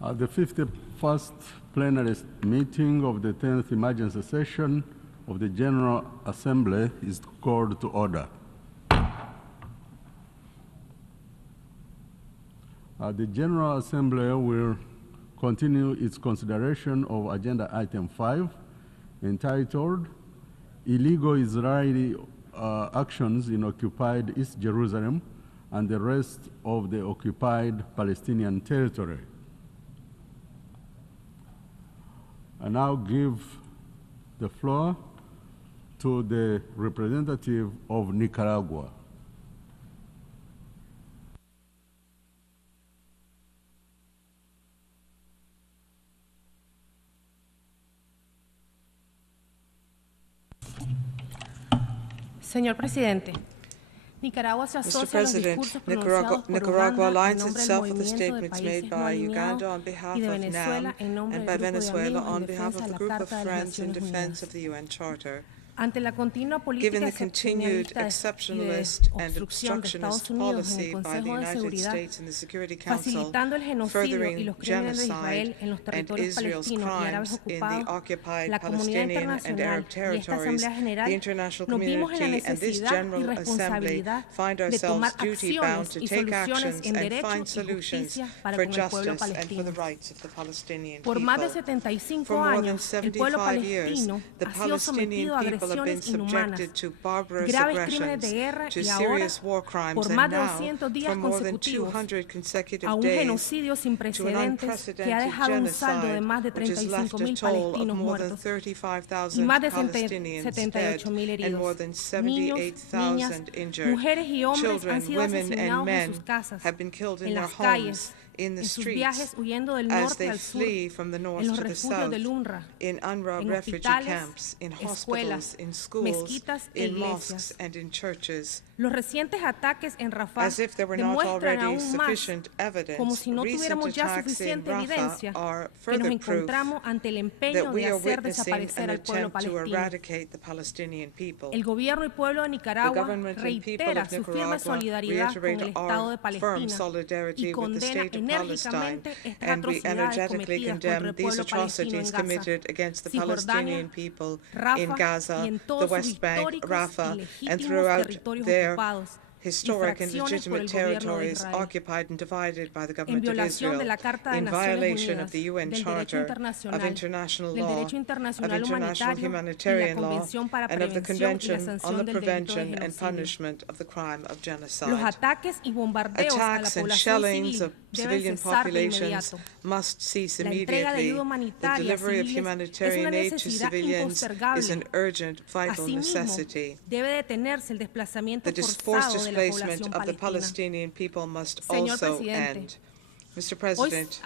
The 51st plenary meeting of the 10th emergency session of the General Assembly is called to order. The General Assembly will continue its consideration of Agenda Item 5, entitled Illegal Israeli Actions in Occupied East Jerusalem and the Rest of the Occupied Palestinian Territory. I now give the floor to the representative of Nicaragua. Señor Presidente, Nicaragua se Mr. asocia a los discursos pronunciados por Nicaragua Uganda en aligns nombre del itself with the movimiento de statements made países no by Uganda alineados on behalf y de of Venezuela NAM en nombre and del by grupo de Venezuela amigos en on behalf defensa of de the la group of Carta de las friends in Naciones defense Unidas. of the UN Charter. Ante la continua política Given the continued exceptionalist and obstructionist policy by the United States and the Security Council, facilitando el genocidio y furthering los crímenes de Israel genocide en los and territorios Israel's palestinos y árabes crimes in the ocupados, occupied la comunidad Palestinian and internacional Arab y esta territories, Asamblea General the international nos vimos en la community and this necesidad y General Assembly responsabilidad find de tomar ourselves duty-bound acciones to y take soluciones actions en and derecho find y solutions justicia para for con el pueblo justice and for palestino. the rights of the Palestinian Por people. más de 75 For more than años, el pueblo 75 years, palestino the ha sido sometido a Palestinian people have been agresiones inhumanas, subjected to barbarous graves crímenes aggressions, de guerra to y ahora, serious war crimes, por and más de now, 200 días for more than consecutivos, 200 consecutive a un days, genocidio sin to an precedentes que ha unprecedented dejado un saldo de genocide más de which has left a 35.000 toll of palestinos more than muertos y 35,000 más de Palestinians dead 78.000 and more heridos. than Niños, niñas, 78,000 injured. mujeres y hombres han Children, sido women, and asesinados en men sus casas, have been killed in en their las homes, calles, in the en sus streets, viajes huyendo del as norte they al sur, flee from the north en los to the refugios south, del UNRWA, in UNRWA en refugee hospitales, camps, in escuelas, hospitals, in schools, mezquitas e in mosques, iglesias. and in churches. Los recientes ataques en Rafah As if there were not demuestran already aún más, sufficient evidence, como si no recent tuviéramos ya attacks in suficiente Rafah evidencia, are que nos further proof encontramos ante el that empeño we de are hacer witnessing desaparecer an al pueblo attempt to palestino. eradicate the Palestinian people. El gobierno y pueblo de The Nicaragua government and people reitera of su firme Nicaragua solidaridad con reiterate el Estado de our firm Palestina solidarity y with the condena state of Palestine, enérgicamente estas and we atrocidades energetically cometidas contra condemn el these pueblo palestino en atrocities Gaza, committed against the Cisjordania, Palestinian people in Rafah y Gaza, en the todos sus West Bank, históricos y Rafah, and legítimos throughout territorios their ocupados, historic and infracciones por el legitimate gobierno de territories Israel, occupied and divided by the en government of violación de Israel, la Carta de in Naciones violation Unidas, of the UN del derecho Charter, of internacional, international del law, derecho of internacional international humanitario y la humanitarian law, Convención para and of the Prevención y la Convention on Sanción the del Delito de Prevention and Genocidio. Punishment of the Crime of Genocide. Los ataques y bombardeos a la Attacks and población shellings civil of deben civilian cesar de populations inmediato. must cease La entrega de immediately. ayuda The humanitaria a delivery of civiles es humanitarian una aid to necesidad civilians is impostergable. an urgent, vital Asimismo, necessity. debe detenerse el desplazamiento The forced forzado de la displacement población of the palestina. Palestinian people must Señor also Presidente, end. Mr. Hoy President,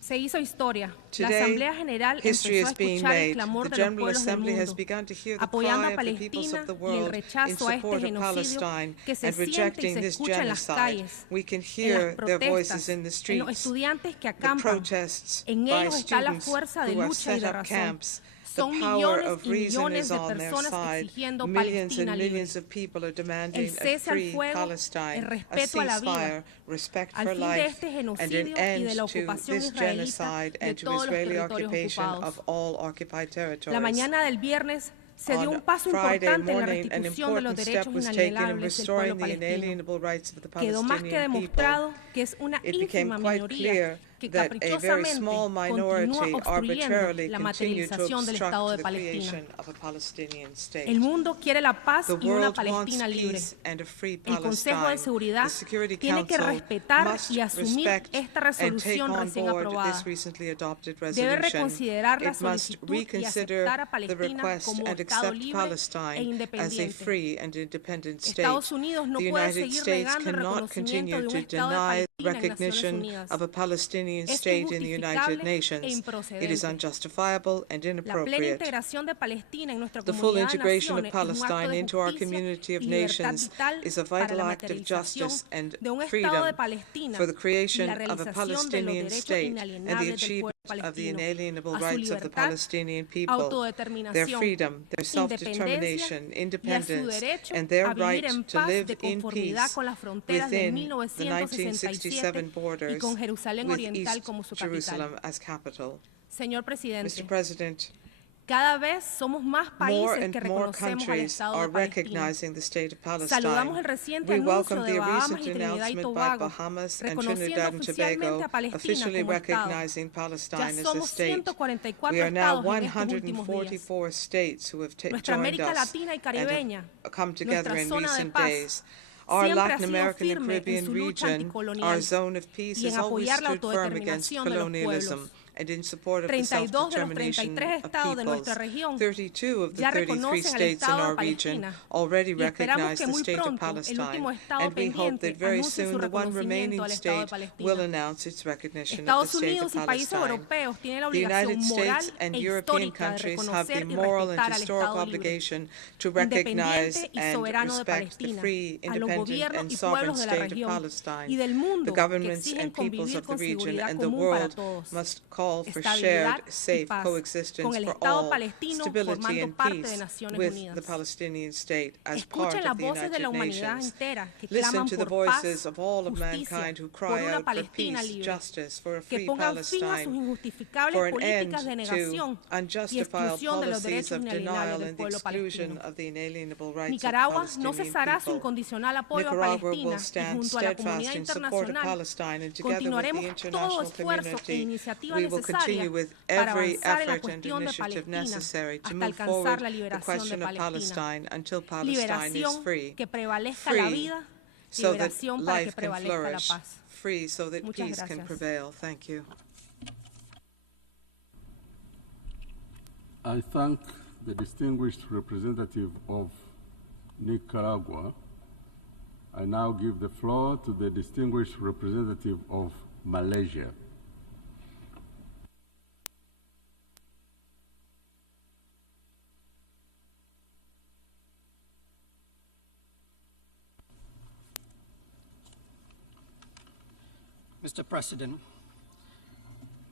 se hizo historia. La today, Asamblea General history empezó a is being escuchar el made. clamor The de los General pueblos del Assembly has mundo, begun to hear the apoyando cry a of the peoples Palestina of the y el world in rechazo a este support of genocidio Palestine que se and siente y rejecting se this escucha en las genocide. calles, We can en hear las their protestas, voices in the en los streets, estudiantes que the acampan. protests En by ellos está la students fuerza de who have lucha y set de up razón. camps. The Son power millones of y reason millones is de on their personas side. exigiendo Millions Palestina and libre. millions of people are demanding El a cese al free fuego, Palestine, el a respeto a la vida, ceasefire, respect al for fin de life, este and an genocidio y de end la to ocupación this israelita genocide de and to todos los Israeli territorios occupation ocupados. of all occupied La territories. mañana del viernes se dio un On paso Friday importante en la morning, an restitución de los important derechos step was taken in inalienables del pueblo restoring the palestino. inalienable rights of the Quedó más que Palestinian people. demostrado que es una It became ínfima quite minoría clear que that a very caprichosamente small continúa minority obstruyendo arbitrarily la continued to materialización del Estado obstruct de the Palestina. creation of a Palestinian state. El mundo quiere la paz The y una world wants Palestina libre. peace and a free El Consejo de Palestine. Seguridad The Security tiene que Council respetar must y asumir respect esta and take resolución on recién board aprobada. this recently adopted Debe resolution. reconsiderar la It must solicitud y reconsider aceptar a the Palestina request como and Estado accept libre e Palestine as a independiente. free and independent state. Estados Unidos no The puede United seguir States negando el cannot reconocimiento continue de un to Estado de deny Palestina en Naciones recognition Unidas. of a Palestinian Esto es state in the United injustificable e Nations. It is improcedente. unjustifiable and La plena inappropriate. integración de Palestina en nuestra The full comunidad de integration of naciones es un acto Palestine de into our justicia community of y libertad nations vital is a para vital la act of materialización justice and de un Estado freedom de Palestina for the y creation la of a realización de los Palestinian derechos state and the inalienables del achievement of the inalienable rights of the Palestinian people, their freedom, their self-determination, independence, and their right to live in peace within the 1967 borders with East Jerusalem as capital. Mr. President, cada vez somos más países que reconocemos al Estado de Palestina. Saludamos el reciente anuncio de Bahamas y Trinidad y Tobago, reconociendo oficialmente a Palestina como Estado. Ya somos 144 estados en estos últimos días. Nuestra América Latina y Caribeña, nuestra zona de paz, siempre ha sido firme en su lucha anticolonial y en apoyar la autodeterminación de los pueblos. 32 de los 33 estados de nuestra región ya reconocen al Estado de Palestina y esperamos que muy pronto el último estado pendiente anuncie su reconocimiento al Estado de Palestina. Estados Unidos y países europeos tienen la obligación moral e histórica de reconocer y respetar al Estado libre, independiente y soberano de Palestina, a los gobiernos y pueblos de la región y del mundo que exigen convivir con seguridad común para todos, estabilidad y paz, con el Estado palestino formando parte de Naciones Unidas. Escuchen las voces de la humanidad entera que claman por paz, justicia, por una Palestina libre, que pongan fin a sus injustificables políticas de negación y exclusión de los derechos inalienables del pueblo palestino. Nicaragua no cesará su incondicional apoyo a Palestina y junto a la comunidad internacional continuaremos todo esfuerzo e iniciativa necesaria para avanzar en la cuestión de Palestina hasta alcanzar la liberación de Palestina. Liberación que prevalezca la vida, liberación para que prevalezca la paz. Muchas gracias. I thank the distinguished representative of Nicaragua. I now give the floor to the distinguished representative of Malaysia. Mr. President,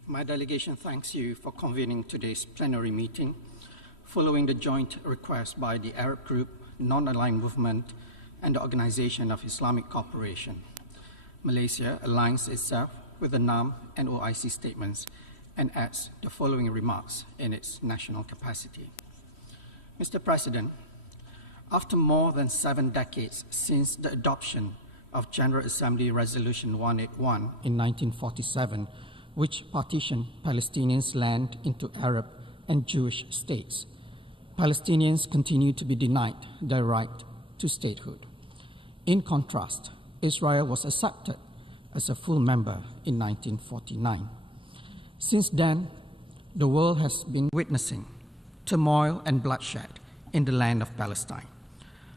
my delegation thanks you for convening today's plenary meeting following the joint request by the Arab Group, Non-Aligned Movement, and the Organization of Islamic Cooperation. Malaysia aligns itself with the NAM and OIC statements and adds the following remarks in its national capacity. Mr. President, after more than 7 decades since the adoption of General Assembly Resolution 181 in 1947, which partitioned Palestinians' land into Arab and Jewish states, Palestinians continue to be denied their right to statehood. In contrast, Israel was accepted as a full member in 1949. Since then, the world has been witnessing turmoil and bloodshed in the land of Palestine.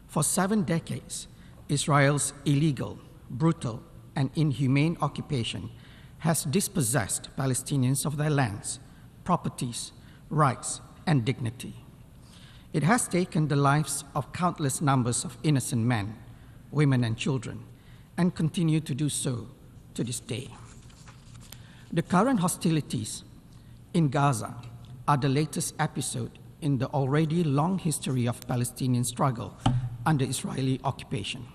For 7 decades, Israel's illegal, brutal, and inhumane occupation has dispossessed Palestinians of their lands, properties, rights, and dignity. It has taken the lives of countless numbers of innocent men, women, and children, and continue to do so to this day. The current hostilities in Gaza are the latest episode in the already long history of Palestinian struggle under Israeli occupation.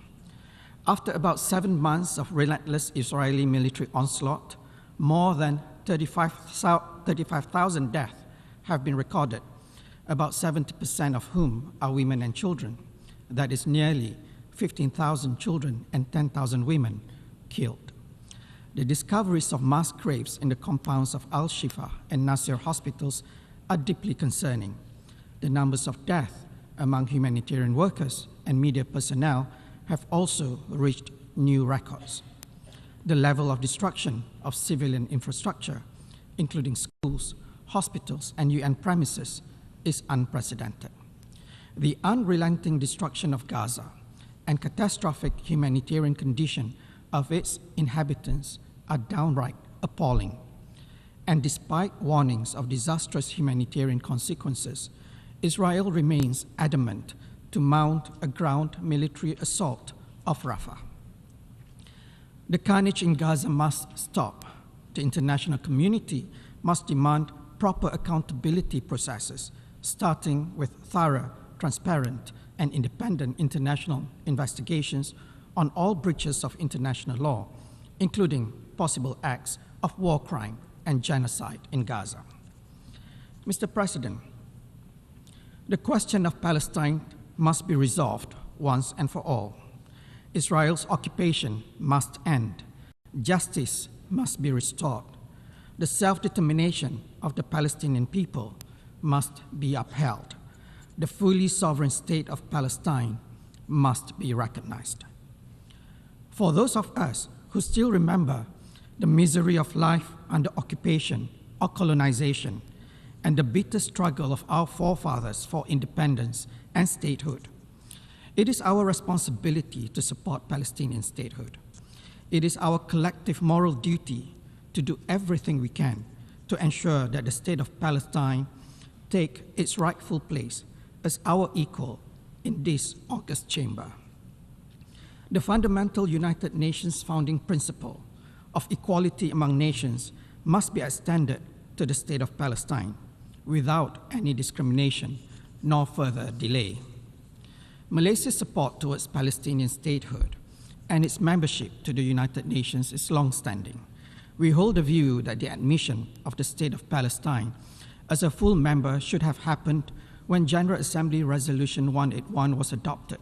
After about 7 months of relentless Israeli military onslaught, more than 35,000 deaths have been recorded, about 70% of whom are women and children. That is nearly 15,000 children and 10,000 women killed. The discoveries of mass graves in the compounds of Al-Shifa and Nasser hospitals are deeply concerning. The numbers of deaths among humanitarian workers and media personnel have also reached new records. The level of destruction of civilian infrastructure, including schools, hospitals, and UN premises, is unprecedented. The unrelenting destruction of Gaza and catastrophic humanitarian condition of its inhabitants are downright appalling. And despite warnings of disastrous humanitarian consequences, Israel remains adamant to mount a ground military assault of Rafah. The carnage in Gaza must stop. The international community must demand proper accountability processes, starting with thorough, transparent, and independent international investigations on all breaches of international law, including possible acts of war crime and genocide in Gaza. Mr. President, the question of Palestine must be resolved once and for all. Israel's occupation must end. Justice must be restored. The self-determination of the Palestinian people must be upheld. The fully sovereign state of Palestine must be recognized. For those of us who still remember the misery of life under occupation or colonization and the bitter struggle of our forefathers for independence and statehood, it is our responsibility to support Palestinian statehood. It is our collective moral duty to do everything we can to ensure that the state of Palestine take its rightful place as our equal in this august chamber. The fundamental United Nations founding principle of equality among nations must be extended to the state of Palestine without any discrimination nor further delay. Malaysia's support towards Palestinian statehood and its membership to the United Nations is long-standing. We hold the view that the admission of the State of Palestine as a full member should have happened when General Assembly Resolution 181 was adopted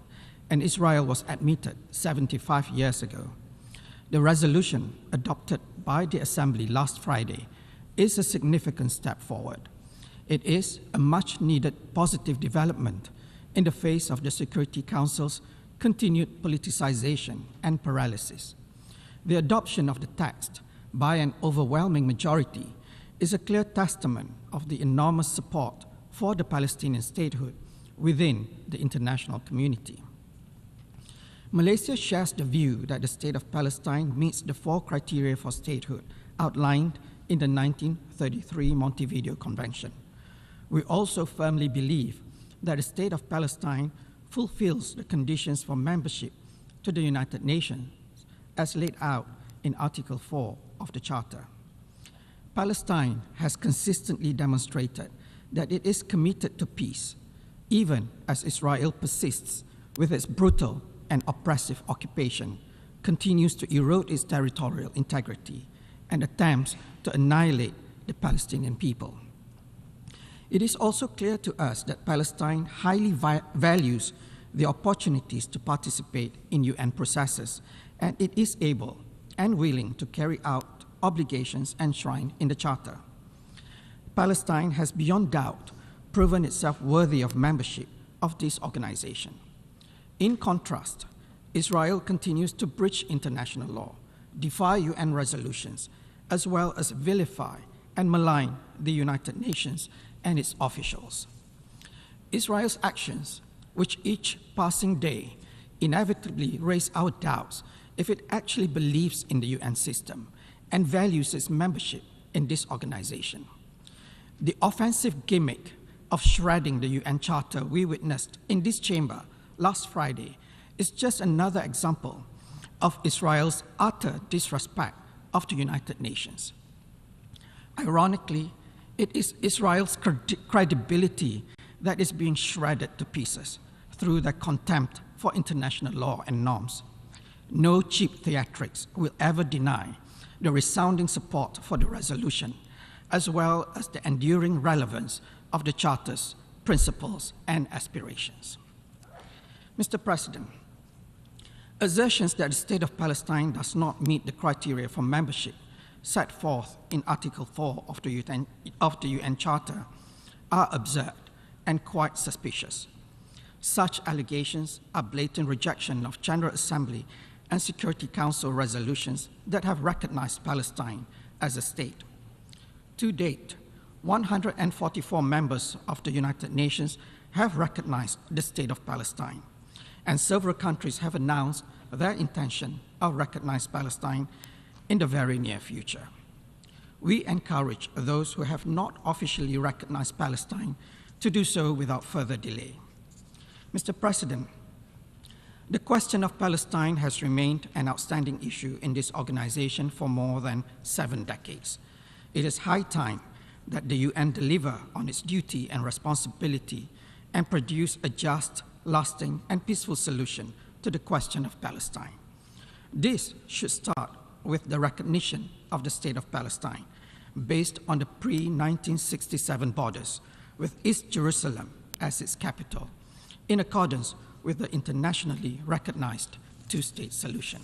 and Israel was admitted 75 years ago. The resolution adopted by the Assembly last Friday is a significant step forward. It is a much-needed positive development in the face of the Security Council's continued politicization and paralysis. The adoption of the text by an overwhelming majority is a clear testament of the enormous support for the Palestinian statehood within the international community. Malaysia shares the view that the state of Palestine meets the 4 criteria for statehood outlined in the 1933 Montevideo Convention. We also firmly believe that the state of Palestine fulfills the conditions for membership to the United Nations as laid out in Article 4 of the Charter. Palestine has consistently demonstrated that it is committed to peace, even as Israel persists with its brutal and oppressive occupation, continues to erode its territorial integrity, and attempts to annihilate the Palestinian people. It is also clear to us that Palestine highly values the opportunities to participate in UN processes, and it is able and willing to carry out obligations enshrined in the Charter. Palestine has beyond doubt proven itself worthy of membership of this organization. In contrast, Israel continues to breach international law, defy UN resolutions, as well as vilify and malign the United Nations and its officials. Israel's actions, which each passing day inevitably raise our doubts if it actually believes in the UN system and values its membership in this organization. The offensive gimmick of shredding the UN Charter we witnessed in this chamber last Friday is just another example of Israel's utter disrespect of the United Nations. Ironically, it is Israel's credibility that is being shredded to pieces through their contempt for international law and norms. No cheap theatrics will ever deny the resounding support for the resolution, as well as the enduring relevance of the Charter's principles and aspirations. Mr. President, assertions that the State of Palestine does not meet the criteria for membership set forth in Article 4 of the UN Charter are absurd and quite suspicious. Such allegations are blatant rejection of General Assembly and Security Council resolutions that have recognized Palestine as a state. To date, 144 members of the United Nations have recognized the State of Palestine, and several countries have announced their intention of recognizing Palestine in the very near future. We encourage those who have not officially recognized Palestine to do so without further delay. Mr. President, the question of Palestine has remained an outstanding issue in this organization for more than 7 decades. It is high time that the UN deliver on its duty and responsibility and produce a just, lasting, and peaceful solution to the question of Palestine. This should start with the recognition of the State of Palestine based on the pre-1967 borders with East Jerusalem as its capital, in accordance with the internationally recognized two-state solution.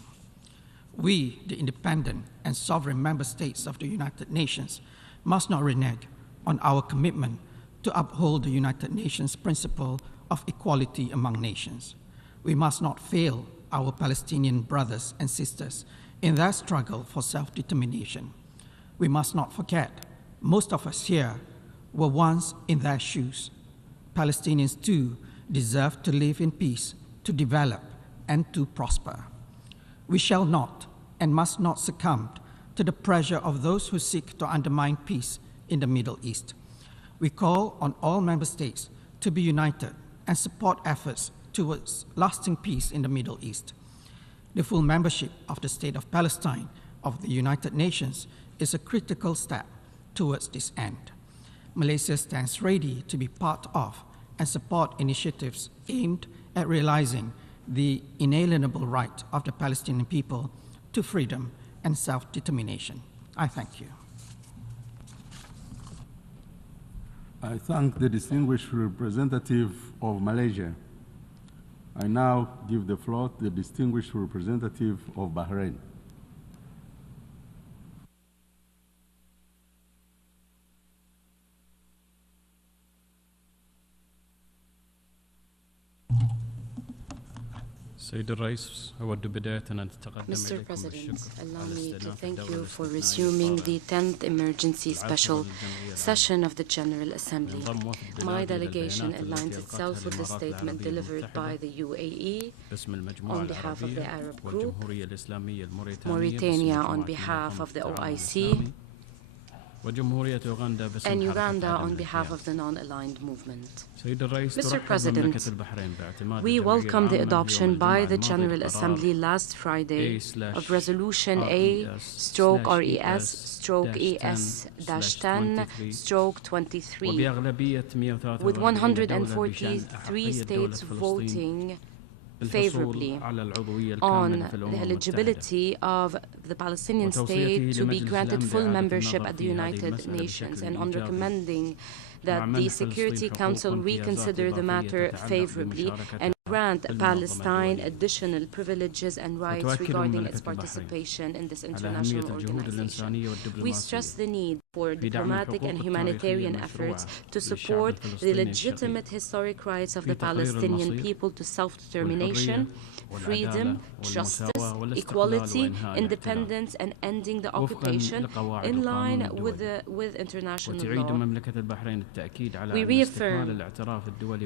We, the independent and sovereign member states of the United Nations, must not renege on our commitment to uphold the United Nations principle of equality among nations. We must not fail our Palestinian brothers and sisters in their struggle for self-determination. We must not forget, most of us here were once in their shoes. Palestinians too deserve to live in peace, to develop, and to prosper. We shall not and must not succumb to the pressure of those who seek to undermine peace in the Middle East. We call on all member states to be united and support efforts towards lasting peace in the Middle East. The full membership of the State of Palestine of the United Nations is a critical step towards this end. Malaysia stands ready to be part of and support initiatives aimed at realizing the inalienable right of the Palestinian people to freedom and self-determination. I thank you. I thank the distinguished representative of Malaysia. I now give the floor to the distinguished representative of Bahrain. Mr. President, allow me to thank you for resuming the 10th Emergency Special Session of the General Assembly. My delegation aligns itself with the statement delivered by the UAE on behalf of the Arab Group, Mauritania on behalf of the OIC, and Uganda on behalf of the non-aligned movement. Mr. President, we welcome the adoption by the General Assembly last Friday of Resolution A/ES/10/23 with 143 states voting favorably on the eligibility of the Palestinian state to be granted full membership at the United Nations, and on recommending that the Security Council reconsider the matter favorably and grant Palestine additional privileges and rights regarding its participation in this international organization. We stress the need for diplomatic and humanitarian efforts to support the legitimate historic rights of the Palestinian people to self-determination, freedom, justice, equality, independence, and ending the occupation in line with international law. We reaffirm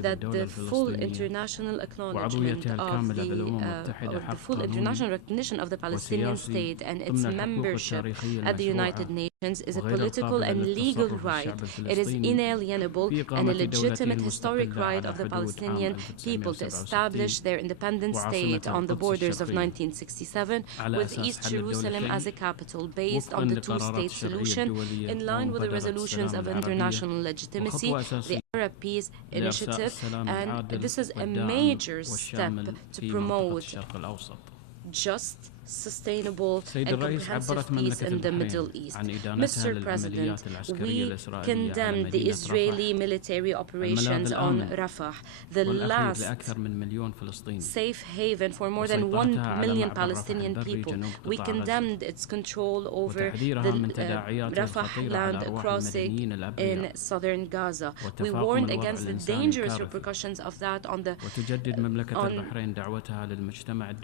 that the full international acknowledgement of the full international recognition of the Palestinian state and its membership at the United Nations is a political and legal right. It is inalienable and a legitimate historic right of the Palestinian people to establish their independent state on the borders of 1967 with East Jerusalem as a capital based on the two-state solution in line with the resolutions of international legitimacy, the Arab Peace Initiative, and this is a major step to promote just, sustainable, and comprehensive peace in the Middle East. Mr. President, we condemn the Israeli military operations on Rafah, the last safe haven for more than 1 million Palestinian people. We condemned its control over the Rafah land crossing in southern Gaza. We warned against the dangerous repercussions of that on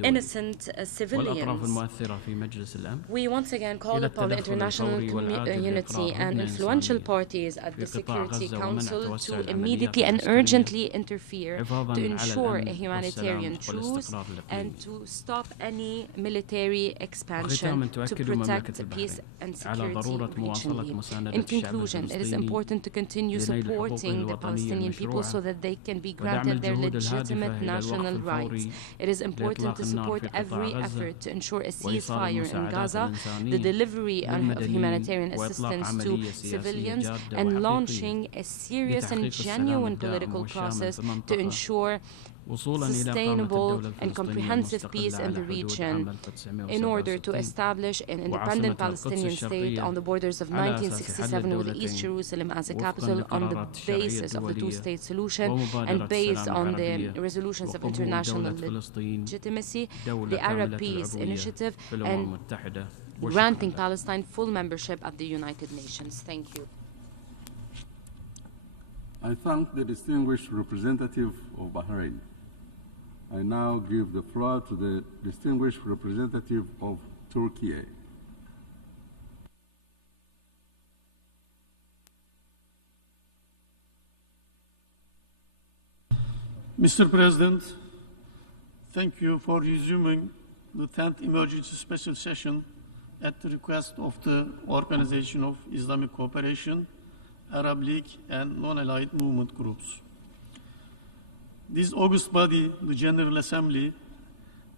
innocent civilians. We once again call upon the international community and influential parties at the Security Council to immediately and urgently interfere to ensure a humanitarian truce and to stop any military expansion to protect peace and security regionally. In conclusion, it is important to continue supporting the Palestinian people so that they can be granted their legitimate national rights. It is important to support every effort to ensure ensure a ceasefire in Gaza, the delivery of humanitarian assistance to civilians, and launching a serious and genuine political process to ensure sustainable and comprehensive peace in the region in order to establish an independent Palestinian state on the borders of 1967 with East Jerusalem as a capital on the basis of the two-state solution and based on the resolutions of international legitimacy, the Arab Peace Initiative, and granting Palestine full membership at the United Nations. Thank you. I thank the distinguished representative of Bahrain. I now give the floor to the distinguished representative of Turkey. Mr. President, thank you for resuming the 10th Emergency Special Session at the request of the Organization of Islamic Cooperation, Arab League, and non-allied movement groups. This august body, the General Assembly,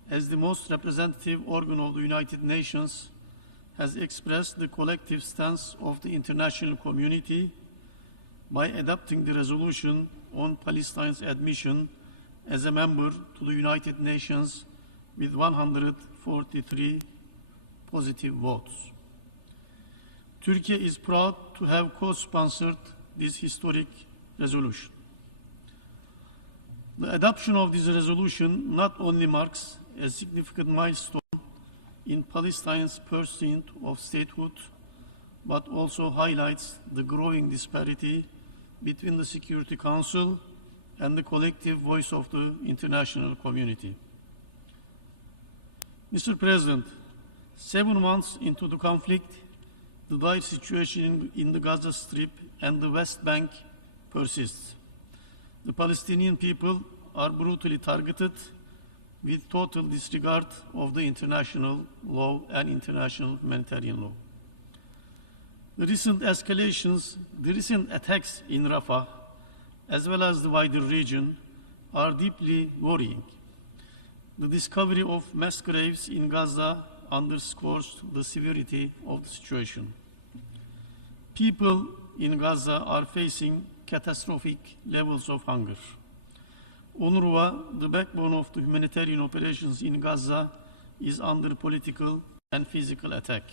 as the most representative organ of the United Nations, has expressed the collective stance of the international community by adopting the resolution on Palestine's admission as a member to the United Nations with 143 positive votes. Turkey is proud to have co-sponsored this historic resolution. The adoption of this resolution not only marks a significant milestone in Palestine's pursuit of statehood, but also highlights the growing disparity between the Security Council and the collective voice of the international community. Mr. President, 7 months into the conflict, the dire situation in the Gaza Strip and the West Bank persists. The Palestinian people are brutally targeted with total disregard of the international law and international humanitarian law. The recent escalations, the recent attacks in Rafah, as well as the wider region, are deeply worrying. The discovery of mass graves in Gaza underscores the severity of the situation. People in Gaza are facing catastrophic levels of hunger. UNRWA, the backbone of the humanitarian operations in Gaza, is under political and physical attack.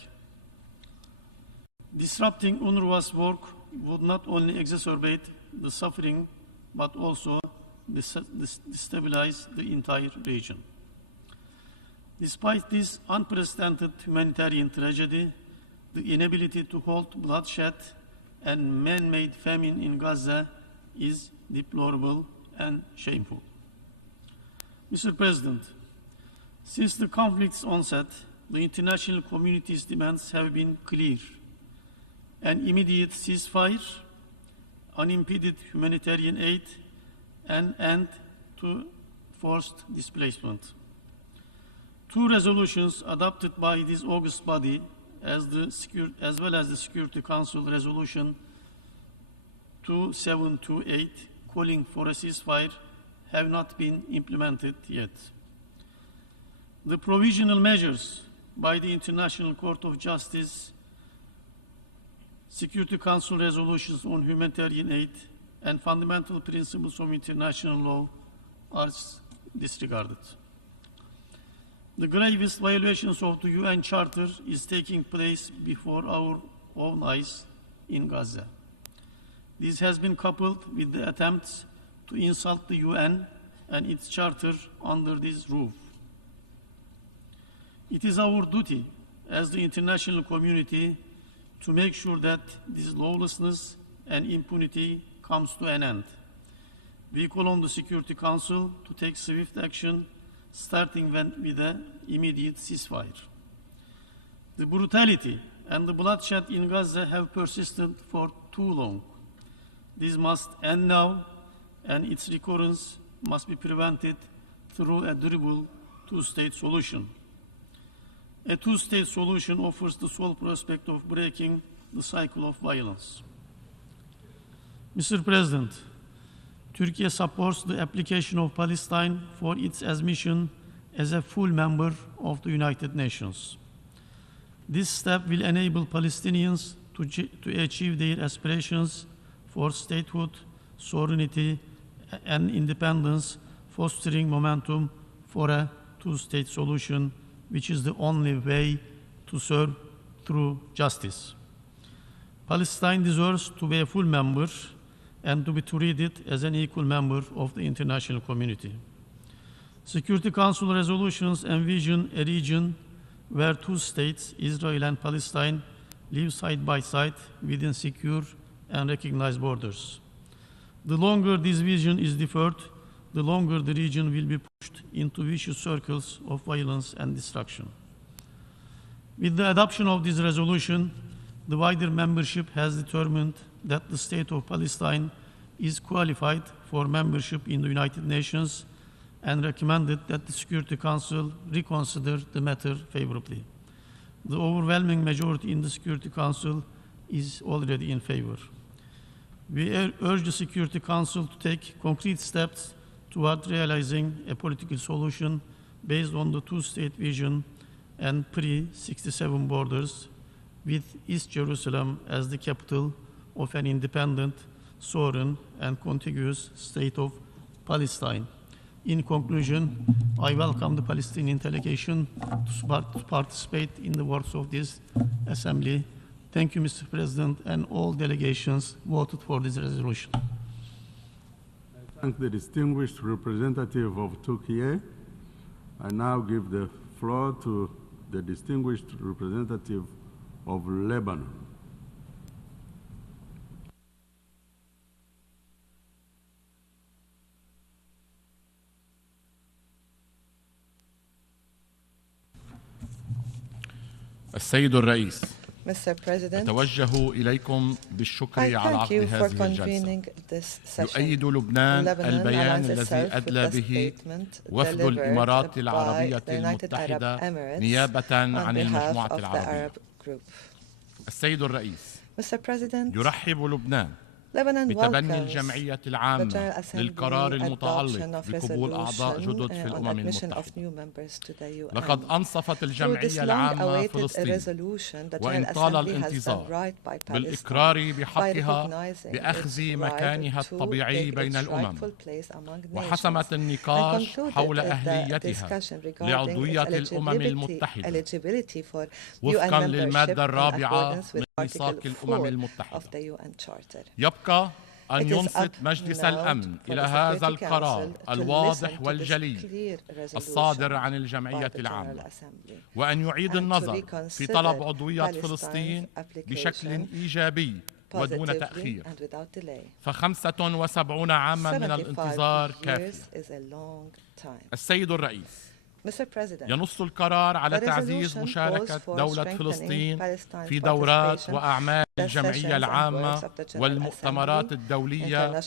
Disrupting UNRWA's work would not only exacerbate the suffering, but also destabilize the entire region. Despite this unprecedented humanitarian tragedy, the inability to halt bloodshed and man-made famine in Gaza is deplorable and shameful. Mr. President, since the conflict's onset, the international community's demands have been clear: an immediate ceasefire, unimpeded humanitarian aid, and end to forced displacement. 2 resolutions adopted by this august body, as well as the Security Council Resolution 2728, calling for a ceasefire, have not been implemented yet. The provisional measures by the International Court of Justice, Security Council resolutions on humanitarian aid, and fundamental principles of international law are disregarded. The gravest violations of the UN Charter is taking place before our own eyes in Gaza. This has been coupled with the attempts to insult the UN and its charter under this roof. It is our duty as the international community to make sure that this lawlessness and impunity comes to an end. We call on the Security Council to take swift action, starting with an immediate ceasefire. The brutality and the bloodshed in Gaza have persisted for too long. This must end now, and its recurrence must be prevented through a durable two-state solution. A two-state solution offers the sole prospect of breaking the cycle of violence. Mr. President, Turkey supports the application of Palestine for its admission as a full member of the United Nations. This step will enable Palestinians to achieve their aspirations for statehood, sovereignty, and independence, fostering momentum for a two-state solution, which is the only way to serve through justice. Palestine deserves to be a full member and to be treated as an equal member of the international community. Security Council resolutions envision a region where two states, Israel and Palestine, live side by side within secure and recognized borders. The longer this vision is deferred, the longer the region will be pushed into vicious circles of violence and destruction. With the adoption of this resolution, the wider membership has determined that the state of Palestine is qualified for membership in the United Nations and recommended that the Security Council reconsider the matter favorably. The overwhelming majority in the Security Council is already in favor. We urge the Security Council to take concrete steps toward realizing a political solution based on the two-state vision and pre-67 borders, with East Jerusalem as the capital of an independent, sovereign, and contiguous state of Palestine. In conclusion, I welcome the Palestinian delegation to participate in the works of this Assembly. Thank you, Mr. President, and all delegations voted for this resolution. I thank the distinguished representative of Turkey. I now give the floor to the distinguished representative of Lebanon. السيد الرئيس، Mr. President, أتوجه إليكم بالشكر على عقد هذه الجلسة. يؤيد لبنان البيان الذي أدلى به وفد الإمارات العربية المتحدة نيابة عن المجموعة العربية. السيد الرئيس، يرحب لبنان بتبني الجمعية العامة للقرار المتعلق بقبول أعضاء جدد في الأمم المتحدة. لقد أنصفت الجمعية العامة فلسطين وإن طال الانتظار بالإقرار بحقها بأخذ مكانها الطبيعي بين الأمم، وحسمت النقاش حول أهليتها لعضوية الأمم المتحدة وفقا للمادة الرابعة من ميثاق الأمم المتحدة. يبقى أن ينصت مجلس الأمن إلى هذا القرار الواضح والجلي الصادر عن الجمعية العامة، وأن يعيد النظر في طلب عضوية فلسطين بشكل إيجابي ودون تأخير، ف75 عاما من الانتظار كافية. السيد الرئيس، ينص القرار على تعزيز مشاركة دولة فلسطين في دورات وأعمال الجمعية العامة والمؤتمرات الدولية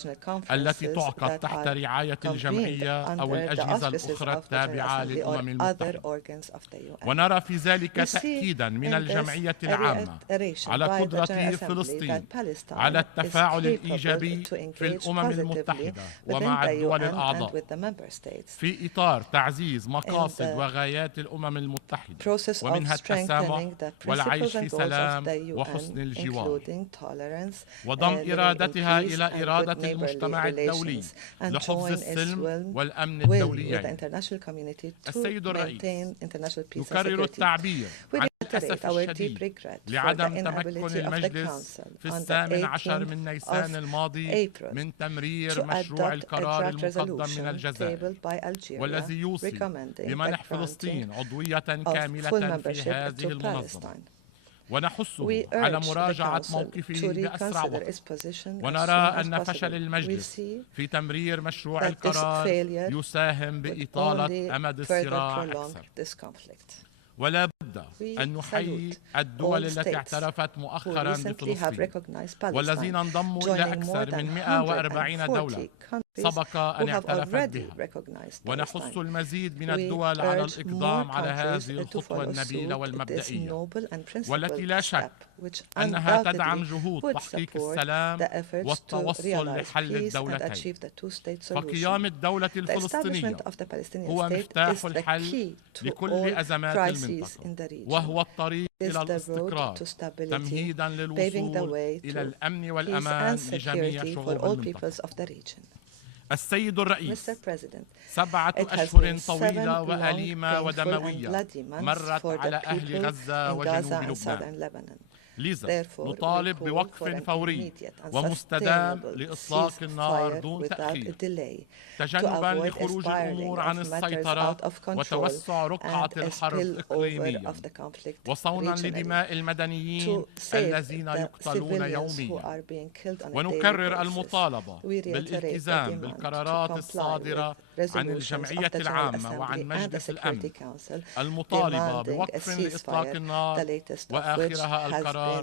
التي تعقد تحت رعاية الجمعية أو الأجهزة الأخرى التابعة للأمم المتحدة، ونرى في ذلك تأكيدا من الجمعية العامة على قدرة فلسطين على التفاعل الإيجابي في الأمم المتحدة ومع الدول الأعضاء في إطار تعزيز مقاصد وغايات الأمم المتحدة، ومنها التسامح والعيش في سلام وحسن الجوار، وضم إرادتها إلى إرادة المجتمع الدولي لحفظ السلم والأمن الدوليين. السيد الرئيس، يكرر التعبير عن الأسف الشديد لعدم تمكن المجلس في 18 من نيسان الماضي من تمرير مشروع القرار المقدم من الجزائر، والذي يوصي بمنح فلسطين عضوية كاملة في هذه المنظمة. ونحث على مراجعة موقفه بأسرع وقت، ونرى أن فشل المجلس في تمرير مشروع القرار يساهم بإطالة أمد الصراع أكثر. ولا بد أن نحيي الدول التي اعترفت مؤخرا بفلسطين والذين انضموا إلى أكثر من 140 دولة سبق أن اعترفت بها، ونحث المزيد من الدول على الإقدام على هذه الخطوة النبيلة والمبدئية، والتي لا شك أنها تدعم جهود تحقيق السلام والتوصل لحل الدولتين. فقيام الدولة الفلسطينية هو مفتاح الحل لكل أزمات المنطقة، وهو الطريق إلى الاستقرار تمهيدا للوصول إلى الأمن والأمان لجميع شعوب المنطقة. السيد الرئيس، 7 أشهر طويلة وأليمة ودموية مرت على أهل غزة وجنوب لبنان، لذا نطالب بوقف فوري ومستدام لإطلاق النار دون تأخير، تجنبا لخروج الأمور عن السيطرة وتوسع رقعة الحرب إقليميا، وصونا لدماء المدنيين الذين يقتلون يوميا. ونكرر المطالبة بالالتزام بالقرارات الصادرة عن الجمعية العامة وعن مجلس الأمن المطالبة بوقف لإطلاق النار وآخرها القرار 2728،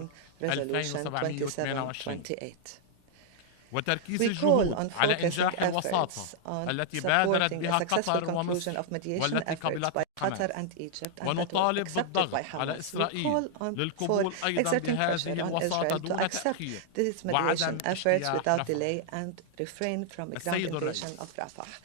وتركيز الجهود على إنجاح الوساطة التي بادرت بها قطر ومصر والتي قبلتها حماس، ونطالب بالضغط على إسرائيل للقبول أيضا بهذه الوساطة دون تأخير وعدم اجتياح رفح. السيد الرئيس،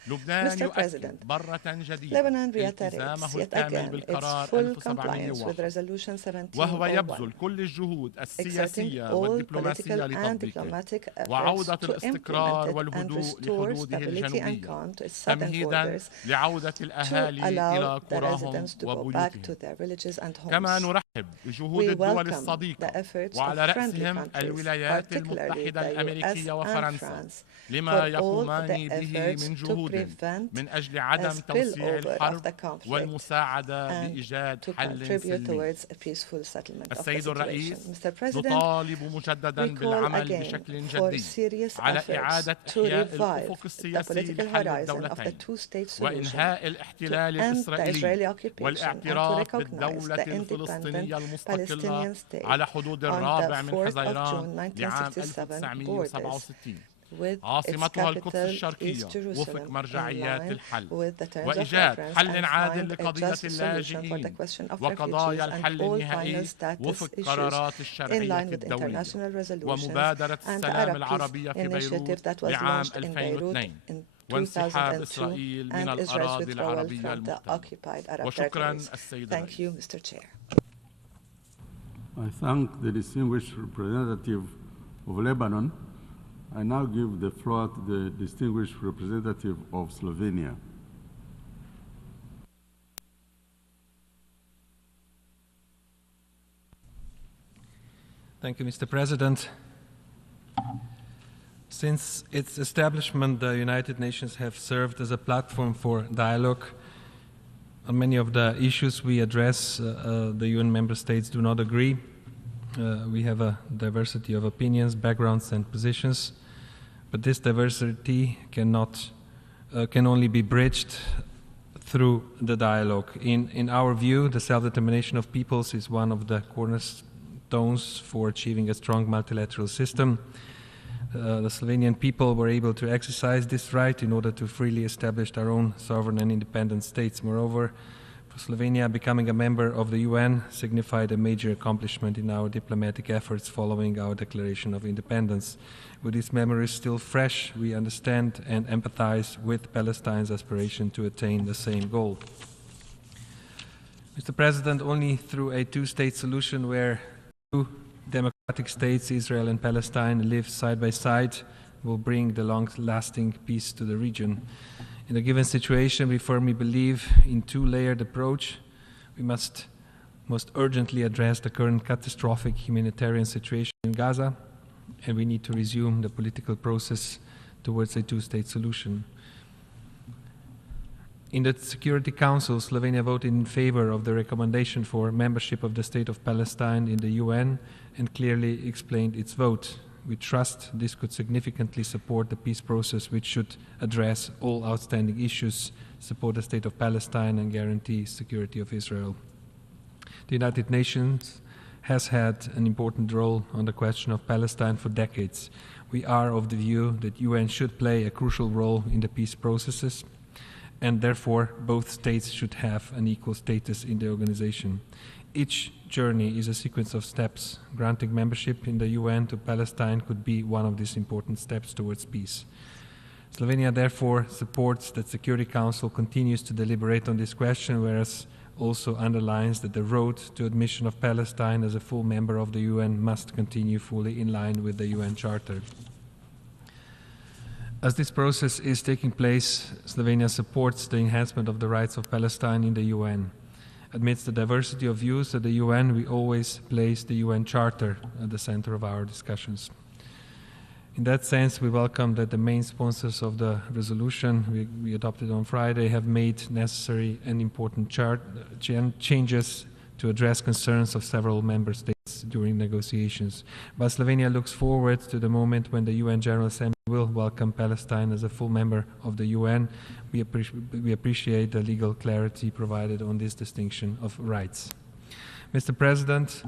لبنان يؤكد مرة جديدة التزامه الكامل بالقرار 1701، وهو يبذل كل الجهود السياسية والدبلوماسية لتطبيقه وعودة الاستقرار والهدوء لحدوده الجنوبية، تمهيدا لعودة الأهالي إلى قراهم وبيوتهم. كما نرحب بجهود الدول الصديقة وعلى رأسهم الولايات المتحدة الأمريكية وفرنسا لما يقومان به من جهود من أجل عدم توسيع الحرب والمساعدة بإيجاد حل سلمي. السيد الرئيس، نطالب مجددا بالعمل بشكل جدي على إعادة إحياء الأفق السياسي لحل الدولتين وإنهاء الاحتلال الإسرائيلي والاعتراف بالدولة الفلسطينية المستقلة على حدود 4 من حزيران لعام 1967، عاصمتها القدس الشرقية وفق مرجعيات الحل، وإيجاد حل عادل لقضية اللاجئين وقضايا الحل النهائي وفق قرارات الشرعية الدولية، ومبادرة السلام العربية في بيروت لعام 2002، وانسحاب إسرائيل من الأراضي العربية المحتلة. وشكرا السيد الرئيس. I thank the distinguished representative of Lebanon. I now give the floor to the distinguished representative of Slovenia. Thank you, Mr. President. Since its establishment, the United Nations have served as a platform for dialogue. On many of the issues we address, the UN member states do not agree. We have a diversity of opinions, backgrounds, and positions, but this diversity can only be bridged through the dialogue. In our view, the self-determination of peoples is one of the cornerstones for achieving a strong multilateral system. The Slovenian people were able to exercise this right in order to freely establish their own sovereign and independent states. Moreover, for Slovenia, becoming a member of the UN signified a major accomplishment in our diplomatic efforts following our declaration of independence. With these memories still fresh, we understand and empathize with Palestine's aspiration to attain the same goal. Mr. President, only through a two-state solution where two democratic states, Israel and Palestine, live side by side, will bring the long-lasting peace to the region. In a given situation, we firmly believe in two-layered approach. We must most urgently address the current catastrophic humanitarian situation in Gaza, and we need to resume the political process towards a two-state solution. In the Security Council, Slovenia voted in favor of the recommendation for membership of the State of Palestine in the UN and clearly explained its vote. We trust this could significantly support the peace process, which should address all outstanding issues, support the State of Palestine, and guarantee security of Israel. The United Nations has had an important role on the question of Palestine for decades. We are of the view that UN should play a crucial role in the peace processes, and therefore both states should have an equal status in the organization. Each journey is a sequence of steps. Granting membership in the UN to Palestine could be one of these important steps towards peace. Slovenia therefore supports that Security Council continues to deliberate on this question, whereas also underlines that the road to admission of Palestine as a full member of the UN must continue fully in line with the UN Charter. As this process is taking place, Slovenia supports the enhancement of the rights of Palestine in the UN. Amidst the diversity of views at the UN, we always place the UN Charter at the center of our discussions. In that sense, we welcome that the main sponsors of the resolution we adopted on Friday have made necessary and important changes to address concerns of several member states during negotiations. But Slovenia looks forward to the moment when the UN General Assembly will welcome Palestine as a full member of the UN. We appreciate the legal clarity provided on this distinction of rights. Mr. President,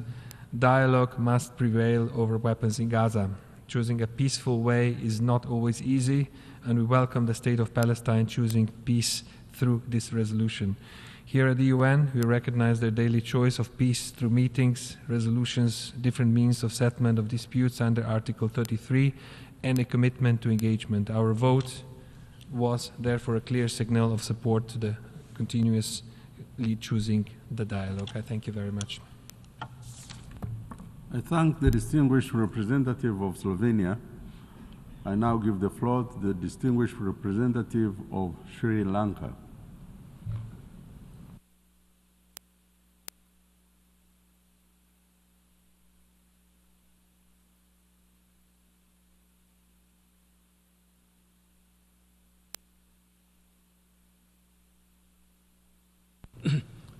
dialogue must prevail over weapons in Gaza. Choosing a peaceful way is not always easy, and we welcome the State of Palestine choosing peace through this resolution. Here at the UN, we recognize their daily choice of peace through meetings, resolutions, different means of settlement of disputes under Article 33, and a commitment to engagement. Our vote was therefore a clear signal of support to the continuously choosing the dialogue. I thank you very much. I thank the distinguished representative of Slovenia. I now give the floor to the distinguished representative of Sri Lanka.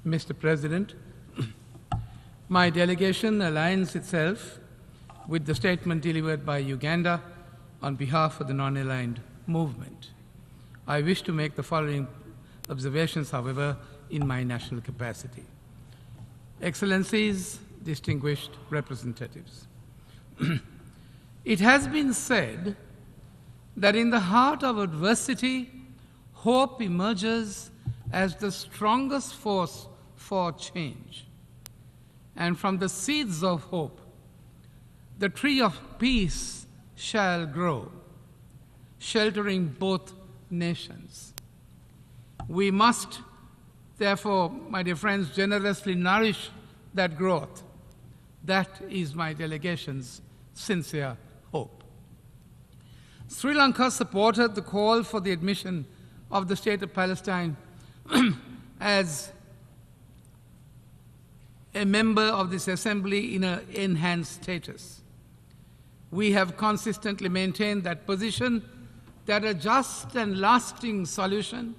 Mr. President, my delegation aligns itself with the statement delivered by Uganda on behalf of the non-aligned movement. I wish to make the following observations, however, in my national capacity. Excellencies, distinguished representatives, it has been said that in the heart of adversity, hope emerges as the strongest force for change. And from the seeds of hope, the tree of peace shall grow, sheltering both nations. We must, therefore, my dear friends, generously nourish that growth. That is my delegation's sincere hope. Sri Lanka supported the call for the admission of the State of Palestine as a member of this assembly in an enhanced status. We have consistently maintained that position, that a just and lasting solution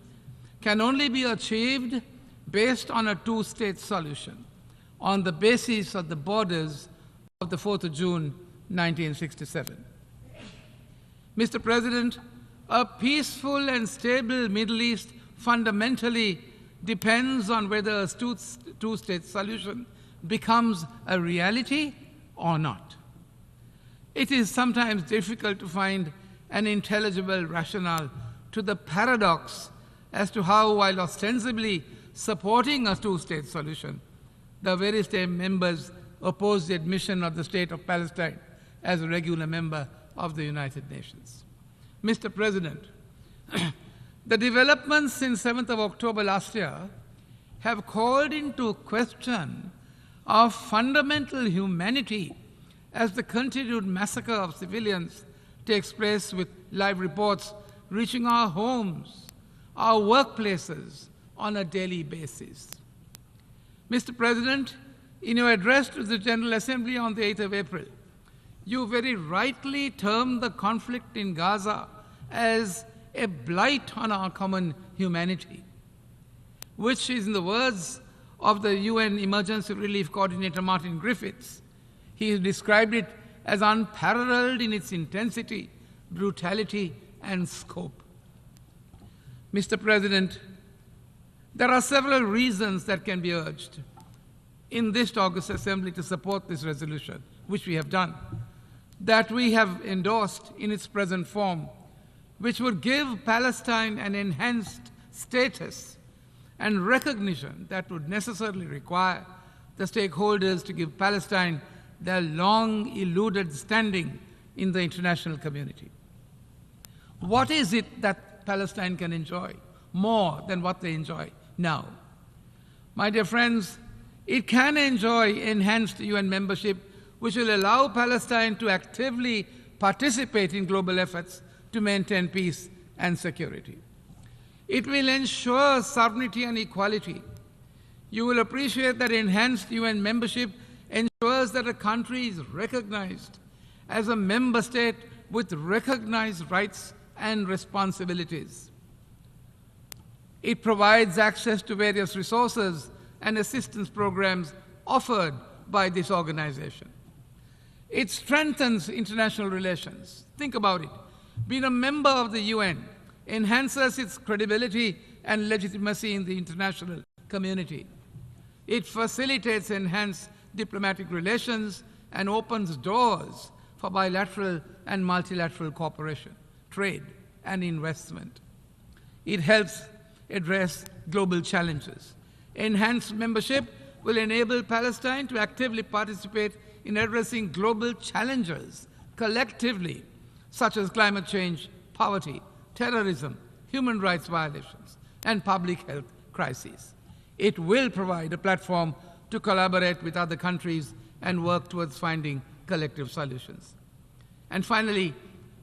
can only be achieved based on a two-state solution on the basis of the borders of the 4th of June 1967. Mr. President, a peaceful and stable Middle East fundamentally depends on whether a two-state solution becomes a reality or not. It is sometimes difficult to find an intelligible rationale to the paradox as to how, while ostensibly supporting a two-state solution, the very same members oppose the admission of the State of Palestine as a regular member of the United Nations. Mr. President, the developments since 7th of October last year have called into question of fundamental humanity as the continued massacre of civilians takes place, with live reports reaching our homes, our workplaces on a daily basis. Mr. President, in your address to the General Assembly on the 8th of April, you very rightly termed the conflict in Gaza as a blight on our common humanity, which is, in the words of the UN Emergency Relief Coordinator Martin Griffiths, he described it as unparalleled in its intensity, brutality, and scope. Mr. President, there are several reasons that can be urged in this August Assembly to support this resolution, which we have done. that we have endorsed in its present form, which would give Palestine an enhanced status and recognition that would necessarily require the stakeholders to give Palestine their long-eluded standing in the international community. What is it that Palestine can enjoy more than what they enjoy now? My dear friends, it can enjoy enhanced UN membership, which will allow Palestine to actively participate in global efforts to maintain peace and security. It will ensure sovereignty and equality. You will appreciate that enhanced UN membership ensures that a country is recognized as a member state with recognized rights and responsibilities. It provides access to various resources and assistance programs offered by this organization. It strengthens international relations. Think about it. Being a member of the UN enhances its credibility and legitimacy in the international community. It facilitates enhanced diplomatic relations and opens doors for bilateral and multilateral cooperation, trade, and investment. It helps address global challenges. Enhanced membership will enable Palestine to actively participate in addressing global challenges collectively, such as climate change, poverty, terrorism, human rights violations, and public health crises. It will provide a platform to collaborate with other countries and work towards finding collective solutions. And finally,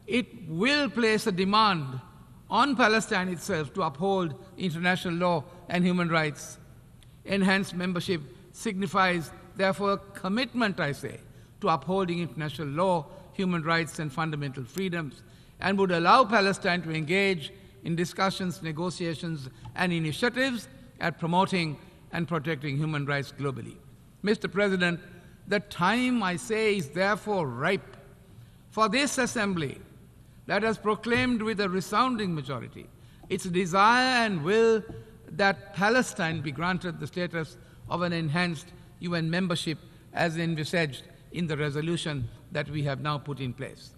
it will place a demand on Palestine itself to uphold international law and human rights. Enhanced membership signifies, therefore, a commitment, I say, to upholding international law, human rights, and fundamental freedoms, and would allow Palestine to engage in discussions, negotiations, and initiatives at promoting and protecting human rights globally. Mr. President, the time, I say, is therefore ripe for this Assembly that has proclaimed with a resounding majority its desire and will that Palestine be granted the status of an enhanced UN membership as envisaged in the resolution that we have now put in place.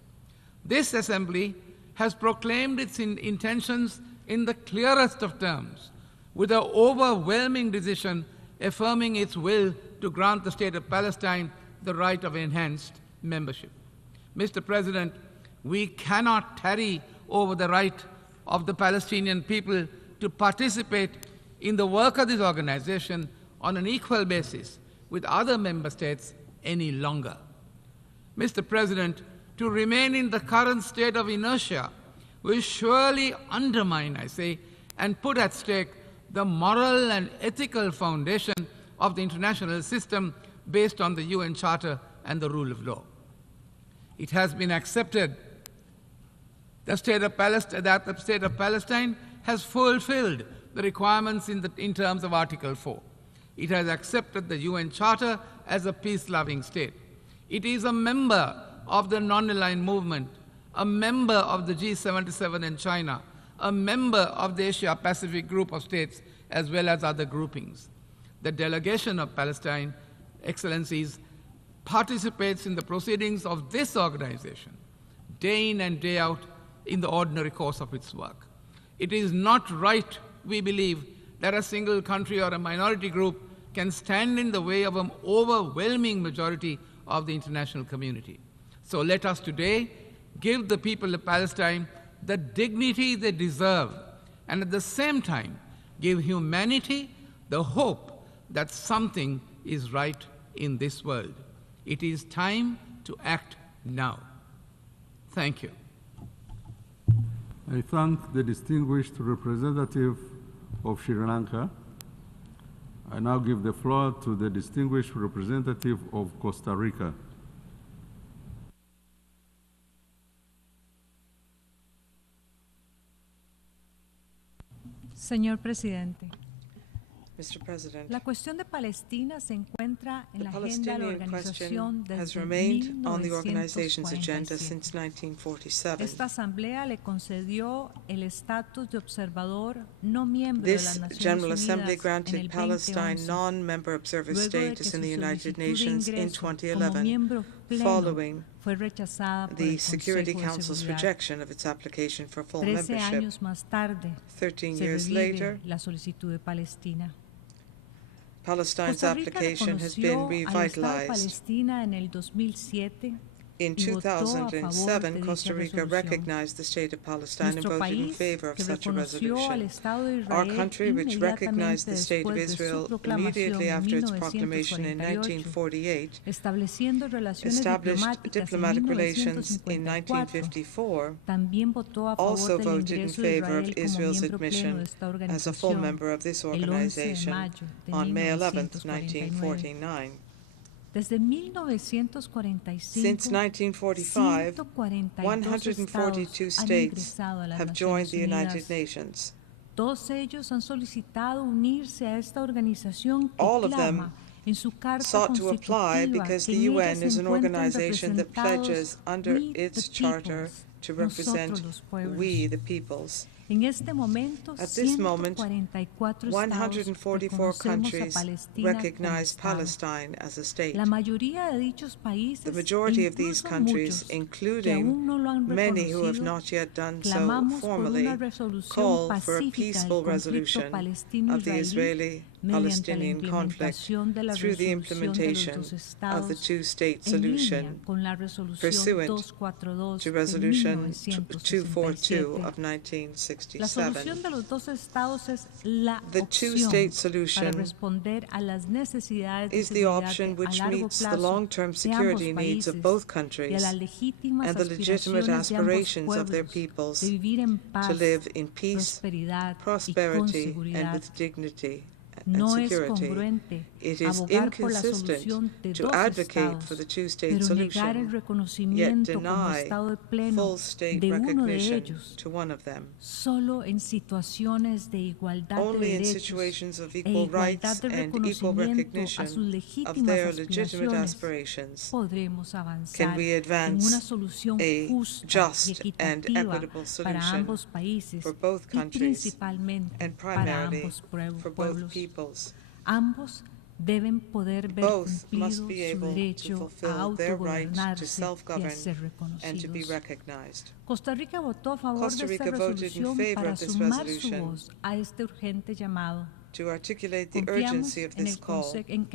This Assembly has proclaimed its intentions in the clearest of terms, with an overwhelming decision affirming its will to grant the State of Palestine the right of enhanced membership. Mr. President, we cannot tarry over the right of the Palestinian people to participate in the work of this organization on an equal basis with other member states any longer. Mr. President, to remain in the current state of inertia will surely undermine, I say, and put at stake the moral and ethical foundation of the international system based on the UN Charter and the rule of law. It has been accepted that the State of Palestine has fulfilled the requirements in terms of Article 4. It has accepted the UN Charter as a peace-loving state. It is a member of the non-aligned movement, a member of the G77 in China, a member of the Asia-Pacific group of states, as well as other groupings. The delegation of Palestine, Excellencies, participates in the proceedings of this organization day in and day out in the ordinary course of its work. It is not right, we believe, that a single country or a minority group can stand in the way of an overwhelming majority of the international community. So let us today give the people of Palestine the dignity they deserve, and at the same time give humanity the hope that something is right in this world. It is time to act now. Thank you. I thank the distinguished representative of Sri Lanka. I now give the floor to the distinguished representative of Costa Rica. Señor Presidente, Mr. President, la cuestión de Palestina se encuentra en la agenda de la organización has desde remained on the organization's agenda since 1947. Esta asamblea le concedió el estatus de observador no miembro de las Naciones General Unidas Assembly en granted el Palestine 2011, non-member observer luego de status que in the su United solicitud de Nations in ingreso como 2011, miembro following the Security Council's rejection of its application for full membership. 13 years later, Palestine's application has been revitalized. In 2007, Costa Rica recognized the State of Palestine and voted in favor of such a resolution. Our country, which recognized the State of Israel immediately after its proclamation in 1948, established diplomatic relations in 1954, also voted in favor of Israel's admission as a full member of this organization on May 11, 1949. Since 1945, 142 states have joined the United Nations. All of them sought to apply because the UN is an organization that pledges under its charter to represent we, the peoples. At this moment, 144 countries recognize Palestine as a state. The majority of these countries, including many who have not yet done so formally, call for a peaceful resolution of the Israeli-Palestinian conflict through the implementation of the two-state solution pursuant to Resolution 242 of 1967. The two-state solution is the option which meets the long-term security needs of both countries and the legitimate aspirations of their peoples to live in peace, prosperity, and with dignity and security. It is inconsistent to advocate for the two-state solution, yet deny full state recognition to one of them. Only in situations of equal rights and equal recognition of their legitimate aspirations can we advance a just and equitable solution for both countries and primarily for both peoples. Both must be able to fulfill their right to self-govern and to be recognized. Costa Rica voted in favor of this resolution. To articulate the urgency of this call, we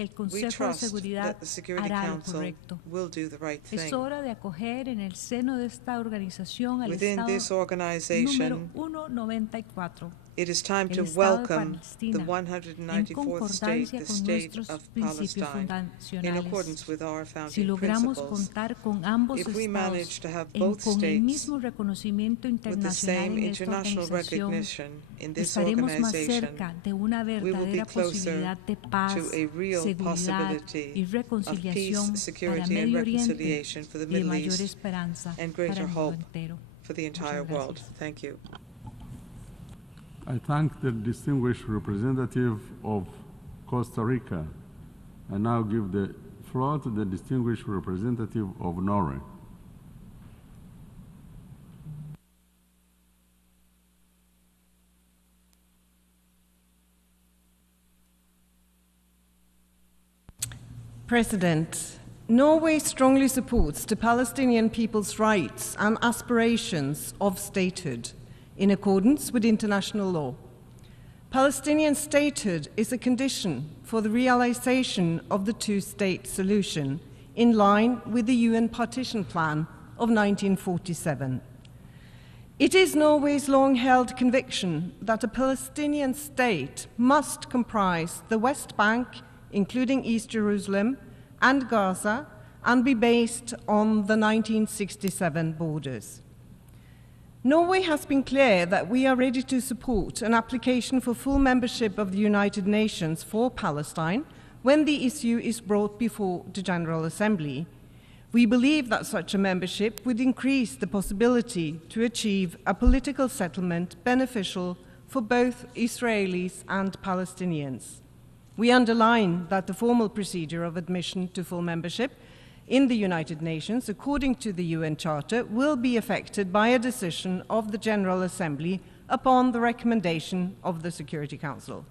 trust that the Security Council will do the right thing. Within this organization, it is time to welcome the 194th state, the State of Palestine, in accordance with our founding principles. If we manage to have both states with the same international recognition in this organization, we will be closer to a real possibility of peace, security, and reconciliation for the Middle East and greater hope for the entire world. Thank you. I thank the distinguished representative of Costa Rica. I now give the floor to the distinguished representative of Norway. President, Norway strongly supports the Palestinian people's rights and aspirations of statehood in accordance with international law. Palestinian statehood is a condition for the realization of the two-state solution in line with the UN Partition Plan of 1947. It is Norway's long-held conviction that a Palestinian state must comprise the West Bank, including East Jerusalem and Gaza, and be based on the 1967 borders. Norway has been clear that we are ready to support an application for full membership of the United Nations for Palestine when the issue is brought before the General Assembly. We believe that such a membership would increase the possibility to achieve a political settlement beneficial for both Israelis and Palestinians. We underline that the formal procedure of admission to full membership in the United Nations, according to the UN Charter, will be affected by a decision of the General Assembly upon the recommendation of the Security Council.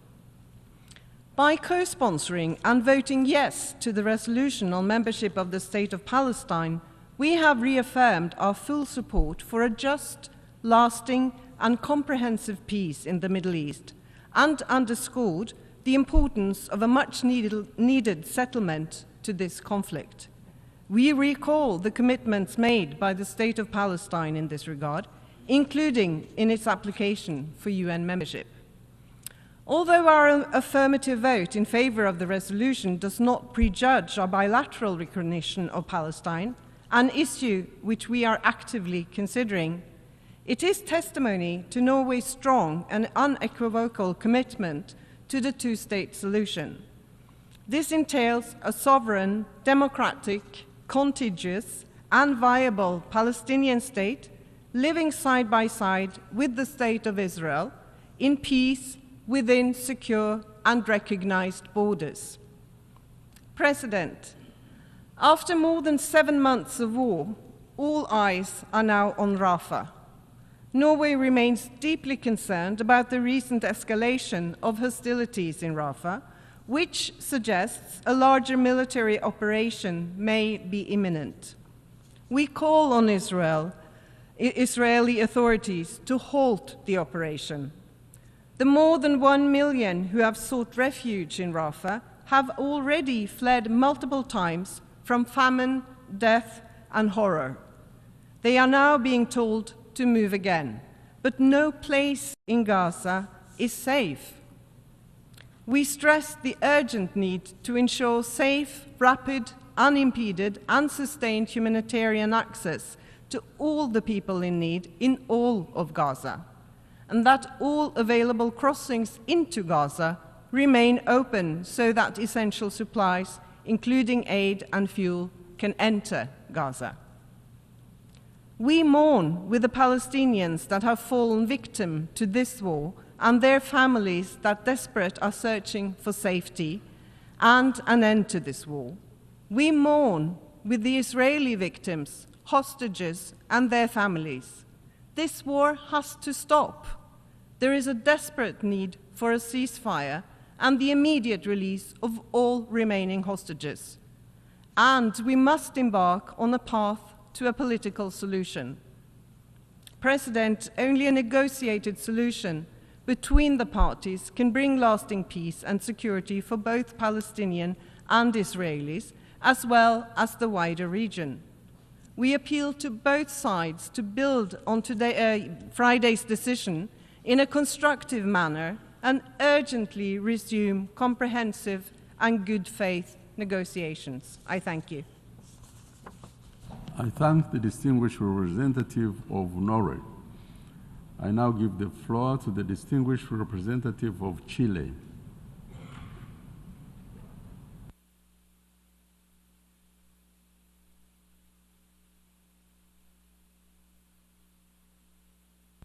By co-sponsoring and voting yes to the resolution on membership of the State of Palestine, we have reaffirmed our full support for a just, lasting and comprehensive peace in the Middle East, and underscored the importance of a much-needed settlement to this conflict. We recall the commitments made by the State of Palestine in this regard, including in its application for UN membership. Although our affirmative vote in favor of the resolution does not prejudge our bilateral recognition of Palestine, an issue which we are actively considering, it is testimony to Norway's strong and unequivocal commitment to the two-state solution. This entails a sovereign, democratic, contiguous, and viable Palestinian state living side by side with the State of Israel in peace within secure and recognized borders. President, after more than 7 months of war, all eyes are now on Rafah. Norway remains deeply concerned about the recent escalation of hostilities in Rafah, which suggests a larger military operation may be imminent. We call on Israeli authorities to halt the operation. The more than 1 million who have sought refuge in Rafah have already fled multiple times from famine, death, and horror. They are now being told to move again, but no place in Gaza is safe. We stress the urgent need to ensure safe, rapid, unimpeded, and sustained humanitarian access to all the people in need in all of Gaza, and that all available crossings into Gaza remain open so that essential supplies, including aid and fuel, can enter Gaza. We mourn with the Palestinians that have fallen victim to this war and their families that desperate are searching for safety and an end to this war. We mourn with the Israeli victims, hostages, and their families. This war has to stop. There is a desperate need for a ceasefire and the immediate release of all remaining hostages. And we must embark on a path to a political solution. President, only a negotiated solution between the parties can bring lasting peace and security for both Palestinian and Israelis, as well as the wider region. We appeal to both sides to build on Friday's decision in a constructive manner and urgently resume comprehensive and good faith negotiations. I thank you. I thank the distinguished representative of Norway. I now give the floor to the distinguished representative of Chile.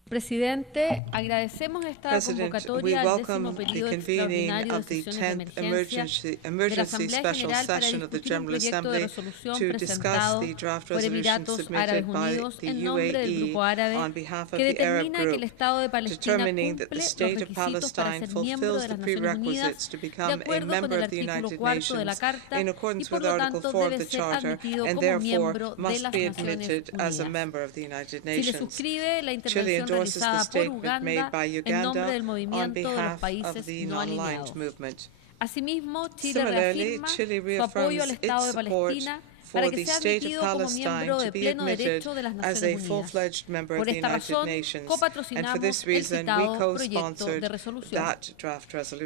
Presidente, agradecemos esta convocatoria al 10º periodo extraordinario de sesiones de emergencia de la Asamblea General para discutir un proyecto de resolución presentado por Emiratos Árabes Unidos en nombre del Grupo Árabe que determina que el Estado de Palestina cumple los requisitos para ser miembro de las Naciones Unidas de acuerdo con el artículo 4 de la Carta y por lo tanto debe ser admitido como miembro de las Naciones Unidas. Chile suscribe la intervención realizada por Uganda en nombre del movimiento de los países no alineados. Asimismo, Chile reafirma su apoyo al Estado de Palestina para que sea admitido como miembro de pleno derecho de las Naciones Unidas. Por esta razón, copatrocinamos el citado proyecto de resolución.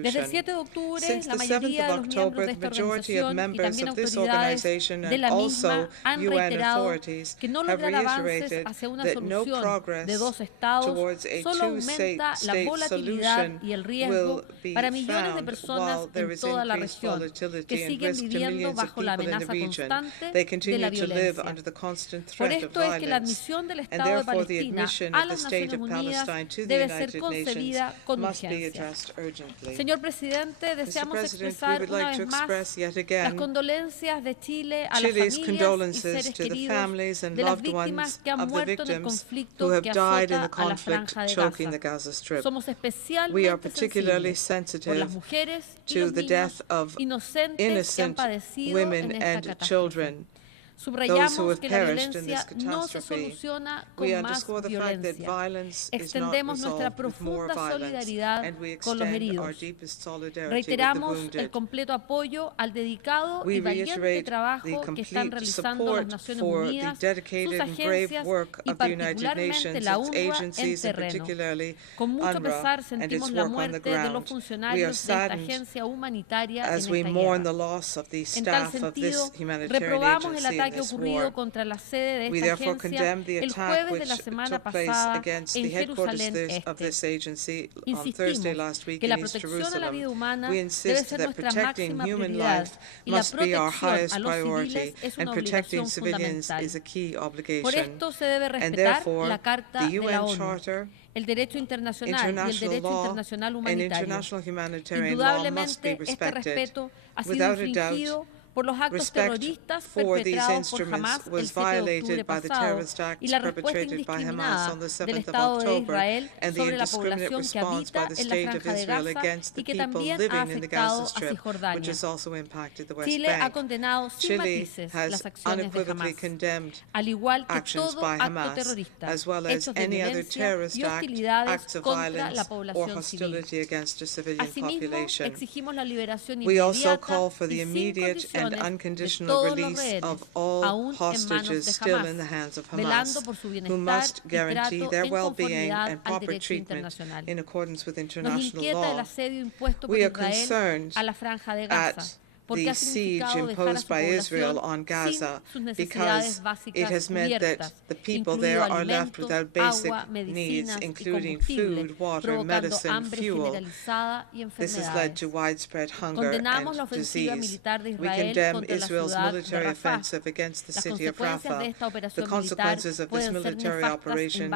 Desde el 7 de octubre, la mayoría de los miembros de esta organización y también autoridades de la misma han reiterado que no lograr avances hacia una solución de dos estados solo aumenta la volatilidad y el riesgo para millones de personas en toda la región que siguen viviendo bajo la amenaza constante they continue to live under the constant threat of violence, and therefore the admission of the State of Palestine to the United Nations must be addressed urgently. Señor Presidente, deseamos expresar una vez más las condolencias de Chile a las familias y seres queridos de las víctimas que han muerto en el conflicto que azota a la Franja de Gaza. Somos especialmente sensibles por las mujeres y los niños inocentes que han padecido en esta catástrofe. Subrayamos que la violencia no se soluciona con más violencia. Extendemos nuestra profunda solidaridad con los heridos. Reiteramos el completo apoyo al dedicado y valiente trabajo que están realizando las Naciones Unidas, sus agencias y particularmente la ONU en terreno. Con mucho pesar sentimos la muerte de los funcionarios de esta agencia humanitaria en esta guerra. En tal sentido, reprobamos el ataque ocurrido contra la sede de esta agencia el jueves de la semana pasada en Jerusalén Este. Insistimos que la protección a la vida humana debe ser nuestra máxima prioridad y la protección a los civiles es una obligación fundamental. Por esto se debe respetar la Carta de la ONU, el derecho internacional y el derecho internacional humanitario. Indudablemente, este respeto ha sido infringido por los actos terroristas perpetrados por Hamas el 7 de octubre pasado y la respuesta indiscriminada del Estado de Israel sobre la población que habita en la Franja de Gaza y que también ha afectado a Cisjordania. Chile ha condenado sin matices las acciones de Hamas, al igual que todo acto terrorista, hechos de violencia y hostilidades contra la población civil. Asimismo, exigimos la liberación inmediata y sin condiciones and unconditional release of all hostages still in the hands of Hamas, who must guarantee their well-being and proper treatment in accordance with international law. We are concerned at the siege imposed by Israel on Gaza because it has meant that the people there are left without basic needs, including food, water, medicine, fuel. This has led to widespread hunger and disease. We condemn Israel's military offensive against the city of Rafah. The consequences of this military operation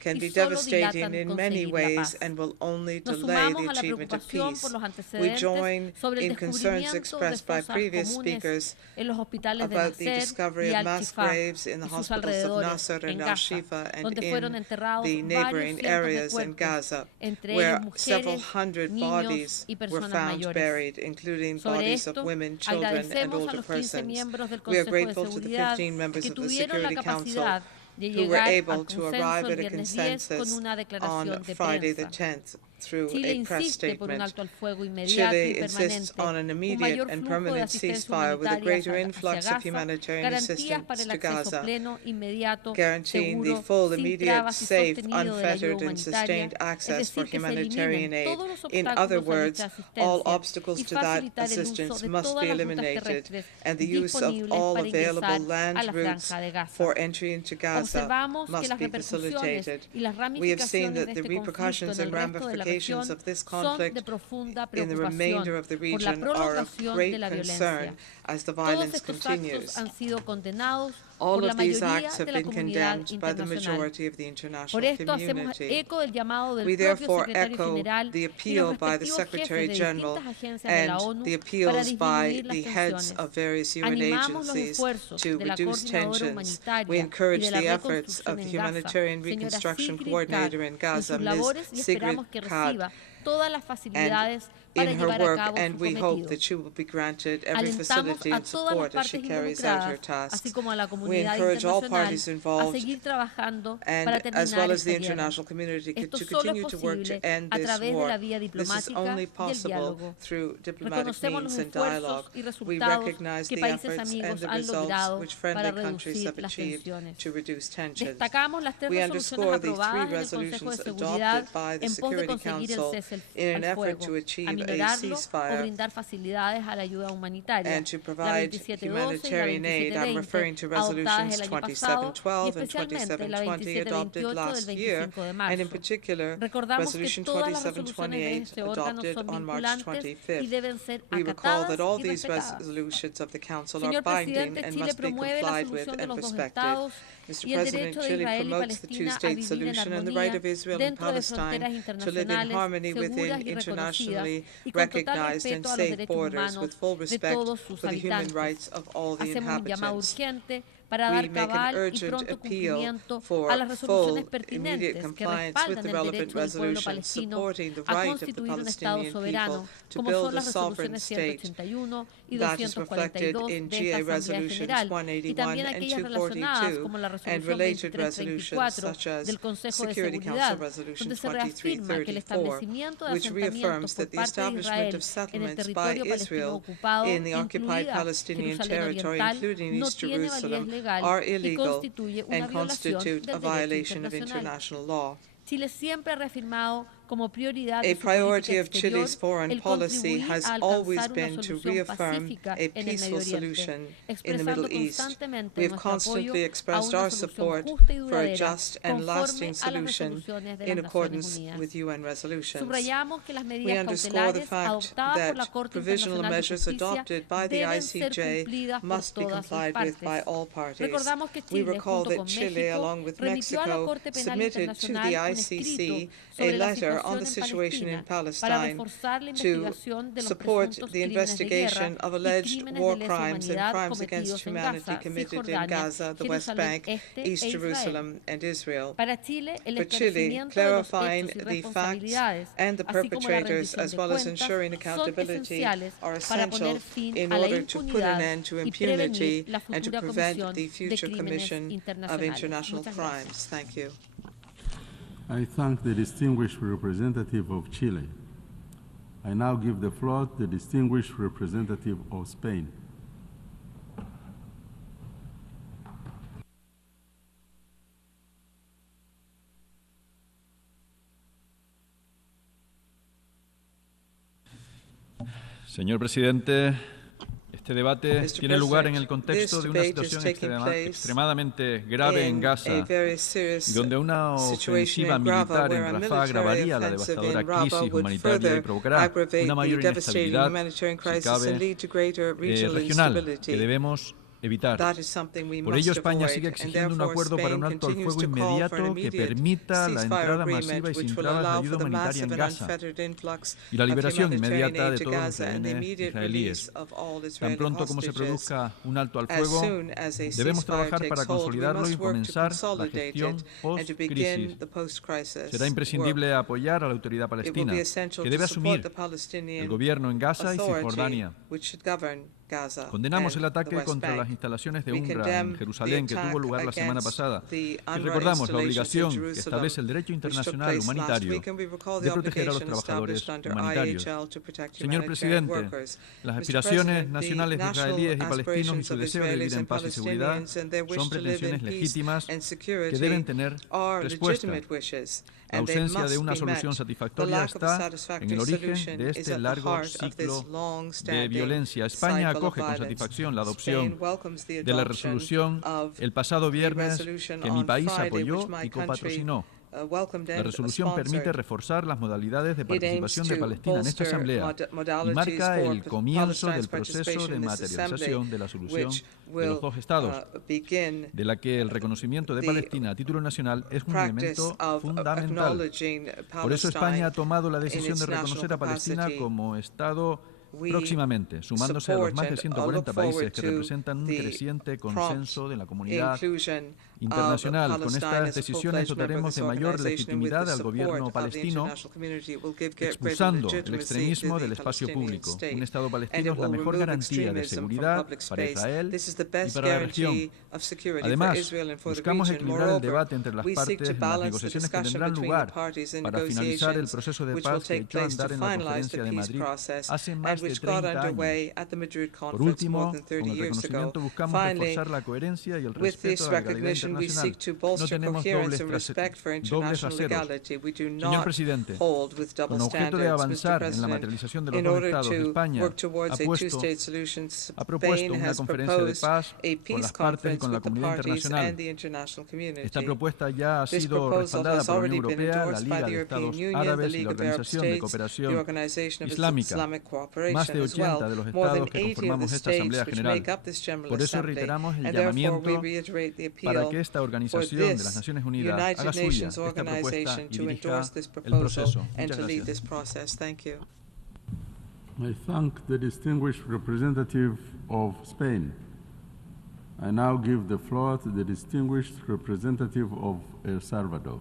can be devastating in many ways and will only delay the achievement of peace. We join in concerns expressed by previous speakers about the discovery of mass graves in the hospitals of Nasser and Al-Shifa and in the neighboring areas in Gaza, where several hundred bodies were found buried, including bodies of women, children, and older persons. We are grateful to the 15 members of the Security Council who were able to arrive at a consensus on Friday the 10th. Through a press statement. Chile insists on an immediate and permanent ceasefire with a greater influx of humanitarian assistance to Gaza, guaranteeing the full, immediate, safe, unfettered, and sustained access for humanitarian aid. In other words, all obstacles to that assistance must be eliminated, and the use of all available land routes for entry into Gaza must be facilitated. We have seen that the repercussions and ramifications of this conflict in the remainder of the region are of great concern as the violence continues. All of these acts have been condemned by the majority of the international community. We therefore echo the appeal by the Secretary General and the appeals by the heads of various UN agencies to reduce tensions. We encourage the efforts of the Humanitarian Reconstruction Coordinator in Gaza, Ms. Sigrid Kaag, and in her work, and we hope that she will be granted every facility and support as she carries out her tasks. We encourage all parties involved, and as well as the international community, to continue to work to end this war. This is only possible through diplomatic means and dialogue. We recognize the efforts and the results which friendly countries have achieved to reduce tensions. We underscore the 3 resolutions adopted by the Security Council in an effort to achieve ignorarlo o brindar facilidades a la ayuda humanitaria. and to La provide 2712 y la humanitarian aid. I'm 2720, referring to adoptadas resolutions el año pasado, y 2712 and especialmente la 2720 adopted 2728 del last year, 25 de and in marzo. particular, Recordamos que resolution todas las resoluciones de 2728 este órgano adopted son on March vinculantes y 25th. deben ser We recall acatadas that all y these respetadas. resolutions of the Council are Señor binding Presidente, and Chile must be promueve la complied with solución de and los dos respected. estados Mr. y el President, derecho de Chile Israel y promotes the Palestina a two-state vivir en solution and the armonía right of Israel and dentro de fronteras Palestine to live in internacionales harmony seguras within y reconocidas internationally y con total recognized and respeto a los safe derechos borders with humanos full de respect todos sus for the human habitantes. rights of all the Hacemos un llamado inhabitants. urgente para We dar make an cabal y urgent pronto appeal cumplimiento for a las resoluciones full, immediate pertinentes que compliance with respaldan the el relevant derecho del pueblo resolutions palestino supporting the a right of the constituir un Estado Palestinian soberano, people to como build son a las sovereign resoluciones state 181 y that is reflected 242 in de GA esta Asamblea resolutions General, y 181 también and aquellas relacionadas 242 como la and resolución related resolutions 2334 such as del Consejo de Security Seguridad, Council Resolution donde se reafirma que el 2334, establecimiento de which reaffirms asentamientos por that the parte de establishment Israel of en el settlements by territorio palestino Israel ocupado, in the occupied incluida Palestinian Jerusalén territory, Oriental, including no East tiene validez Jerusalem, legal are y illegal constituye una and violación constitute a del derecho violation of internacional. international law. Chile siempre ha reafirmado como prioridad A de su priority política of Chile's exterior foreign el policy contribuir has a always alcanzar una been to solución reaffirm pacífica a en el Medio peaceful Oriente, solution in the expresando Middle East. constantemente We have nuestro apoyo constantly a expressed una our solución support justa y for a duradera just and conforme lasting a las solution resoluciones de in las Naciones accordance Unidas. with UN resolutions. Subrayamos que las We medidas underscore the cautelares fact adoptadas por la that Corte provisional Internacional de measures Justicia adopted by the deben ser ICJ cumplidas por must be todas sus complied with by partes. all parties. Recordamos que We Chile, recall junto that con Chile, México, along with remitió a la Mexico, Corte Penal submitted to the Internacional un ICC escrito a sobre la letter on the situación situation in en Palestina para Palestine reforzar la to investigación de los support presuntos the crímenes de guerra investigation of y alleged crímenes war de lesa crimes and humanidad crimes against cometidos en humanity Gaza, committed in Cisjordania, Gaza, the West Jerusalén Bank, Este East e Israel. Jerusalem, and Israel. Para Chile, el For Chile, esclarecimiento de los clarifying hechos y the facts responsabilidades, and the así como la perpetrators, rendición as de well as cuentas, ensuring son accountability, esenciales are para poner essential fin in a la order to put an impunidad end to y impunity prevenir la and to futura prevent comisión the de future crímenes commission of internacionales. international Muchas gracias. crimes. Thank you. I thank the distinguished representative of Chile. I now give the floor to the distinguished representative of Spain. Señor presidente, este debate tiene lugar en el contexto de una situación extremadamente grave en Gaza, donde una ofensiva militar en Rafah agravaría la devastadora crisis humanitaria y provocará una mayor inestabilidad, si cabe, regional, que debemos evitar. Por ello, España sigue exigiendo un acuerdo para un alto al fuego inmediato que permita la entrada masiva y sin trabas de ayuda humanitaria en Gaza y la liberación inmediata de todos los rehenes israelíes. Tan pronto como se produzca un alto al fuego, debemos trabajar para consolidarlo y comenzar la gestión post-crisis. Será imprescindible apoyar a la autoridad palestina, que debe asumir el gobierno en Gaza y Cisjordania. Condenamos el ataque contra las instalaciones de UNRWA en Jerusalén que tuvo lugar la semana pasada y recordamos la obligación que establece el derecho internacional humanitario de proteger a los trabajadores humanitarios. Señor presidente, las aspiraciones nacionales de israelíes y palestinos y su deseo de vivir en paz y seguridad son pretensiones legítimas que deben tener respuesta. La ausencia de una solución satisfactoria está en el origen de este largo ciclo de violencia. España acoge con satisfacción la adopción de la resolución el pasado viernes que mi país apoyó y copatrocinó. La resolución permite reforzar las modalidades de participación de Palestina en esta Asamblea y marca el comienzo del proceso de materialización de la solución de los dos Estados, de la que el reconocimiento de Palestina a título nacional es un elemento fundamental. Por eso España ha tomado la decisión de reconocer a Palestina como Estado próximamente, sumándose a los más de 140 países que representan un creciente consenso de la comunidad internacional. Con estas decisiones dotaremos de mayor legitimidad al gobierno palestino, expulsando el extremismo del espacio público. Un Estado palestino es la mejor garantía de seguridad para Israel y para la región. Además, buscamos equilibrar el debate entre las partes en las negociaciones que tendrán lugar para finalizar el proceso de paz que echó a andar en la Conferencia de Madrid hace más de 30 años. Por último, con el reconocimiento buscamos reforzar la coherencia y el respeto a la legalidad internacional. No tenemos dobles raseros. Señor Presidente, con objeto de avanzar en la materialización de los dos Estados, España ha propuesto una conferencia de paz con las partes y con la comunidad internacional. Esta propuesta ya ha sido respaldada por la Unión Europea, la Liga de Estados Árabes y la Organización de Cooperación Islámica, más de 80 de los estados que conformamos esta Asamblea General. Por eso reiteramos el llamamiento para que esta organización de las Naciones Unidas haga suya esta propuesta y dirija el proceso. Muchas gracias. I thank the distinguished representative of Spain. I now give the floor to the distinguished representative of El Salvador.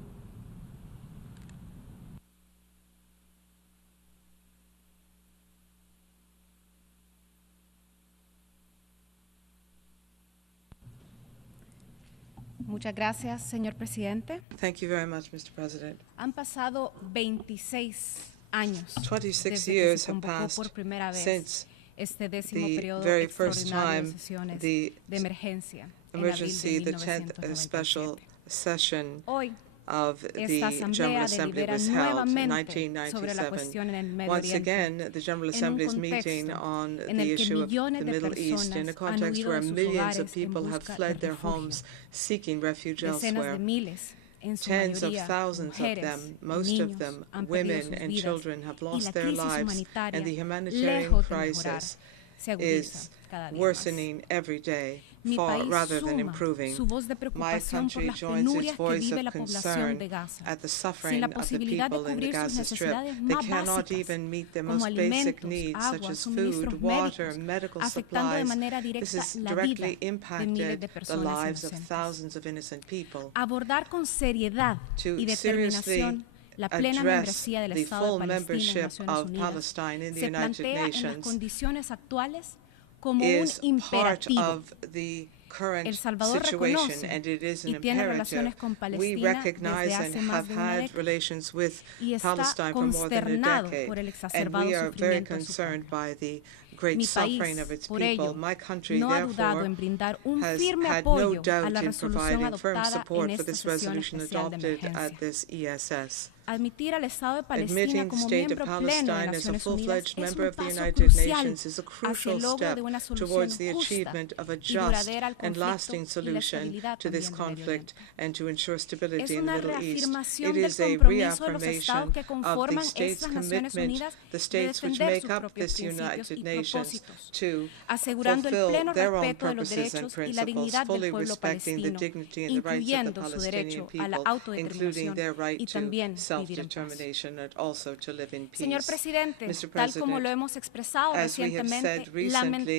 Muchas gracias, señor presidente. Thank you very much, Mr. President. Han pasado 26 años 26 desde years que se have convocó passed por primera vez since este 10º the periodo very first extraordinario de time sesiones the de emergencia en abril emergency, de the 10th special 1997. session Hoy, of esta the General Asamblea Assembly delibera was held in nuevamente sobre la 1997. cuestión en el Medio Once Oriente, again, the General Assembly is meeting on en the el que issue of the millones de Middle East in a personas han context huido where de sus millions of hogares en people have busca fled de their refugio. homes seeking refuge Decenas de elsewhere. miles, en su Tens of mayoría thousands of mujeres them, y most niños, of them han perdido women sus and vidas, children, have y la lost their crisis lives, humanitaria, and the humanitarian lejos de mejorar, crisis se agudiza is cada día más. worsening every day, Mi far país rather than suma improving. su voz de My preocupación por country las joins its penurias que voice vive of la población concern de Gaza, at the sin suffering la of the posibilidad de people in the cubrir sus Gaza Strip. necesidades They más cannot básicas, even meet their como most basic alimentos, needs, such agua, as suministros food, water, médicos, medical afectando de supplies. manera This directa has la vida directly de miles impacted de the personas lives of inocentes. thousands of innocent people. Abordar con seriedad To y determinación la plena address membresía del the Estado full de Palestina en membership Naciones of Unidas Palestine in the se United plantea en las Nations condiciones actuales como un is part imperativo. of the current El Salvador situation, reconoce and it is an y tiene imperative. relaciones con We Palestina recognize desde and hace más have de una had década relations with y está Palestine for more than a consternado decade, por el and exacerbado we are very sufrimiento en su concerned pueblo. by the great Mi suffering of país, its por people. ello, My country, no ha dudado therefore, en brindar un has firme had no apoyo a doubt la in resolución providing firm adoptada support en for esta this sesión resolution especial de adopted emergencia. at this ESS. Admitir al Estado de Palestina Admitting the como state of miembro pleno de Palestine as a Naciones Unidas full-fledged es member un of the paso United crucial Nations is a hacia crucial el logro step de una solución towards the justa achievement of a y just duradera al and conflicto lasting y la solution estabilidad to this también del Medio conflict Oriente. and to ensure Es stability in the una Middle East. reafirmación It del is a compromiso de los estados reaffirmation que of the conforman states' estas Naciones commitment, Unidas the de states which defender make sus up propios this principios United y Nations propósitos, to asegurando el fulfill pleno their own respeto de los purposes and derechos y la principles, dignidad del fully pueblo respecting the palestino, dignity and the rights of the incluyendo su Palestinian derecho a la people, including autodeterminación their right y to también vivir en paz. self-determination and also to live in peace. Señor presidente, Mr. tal como lo President, hemos expresado as we have recientemente, said recently,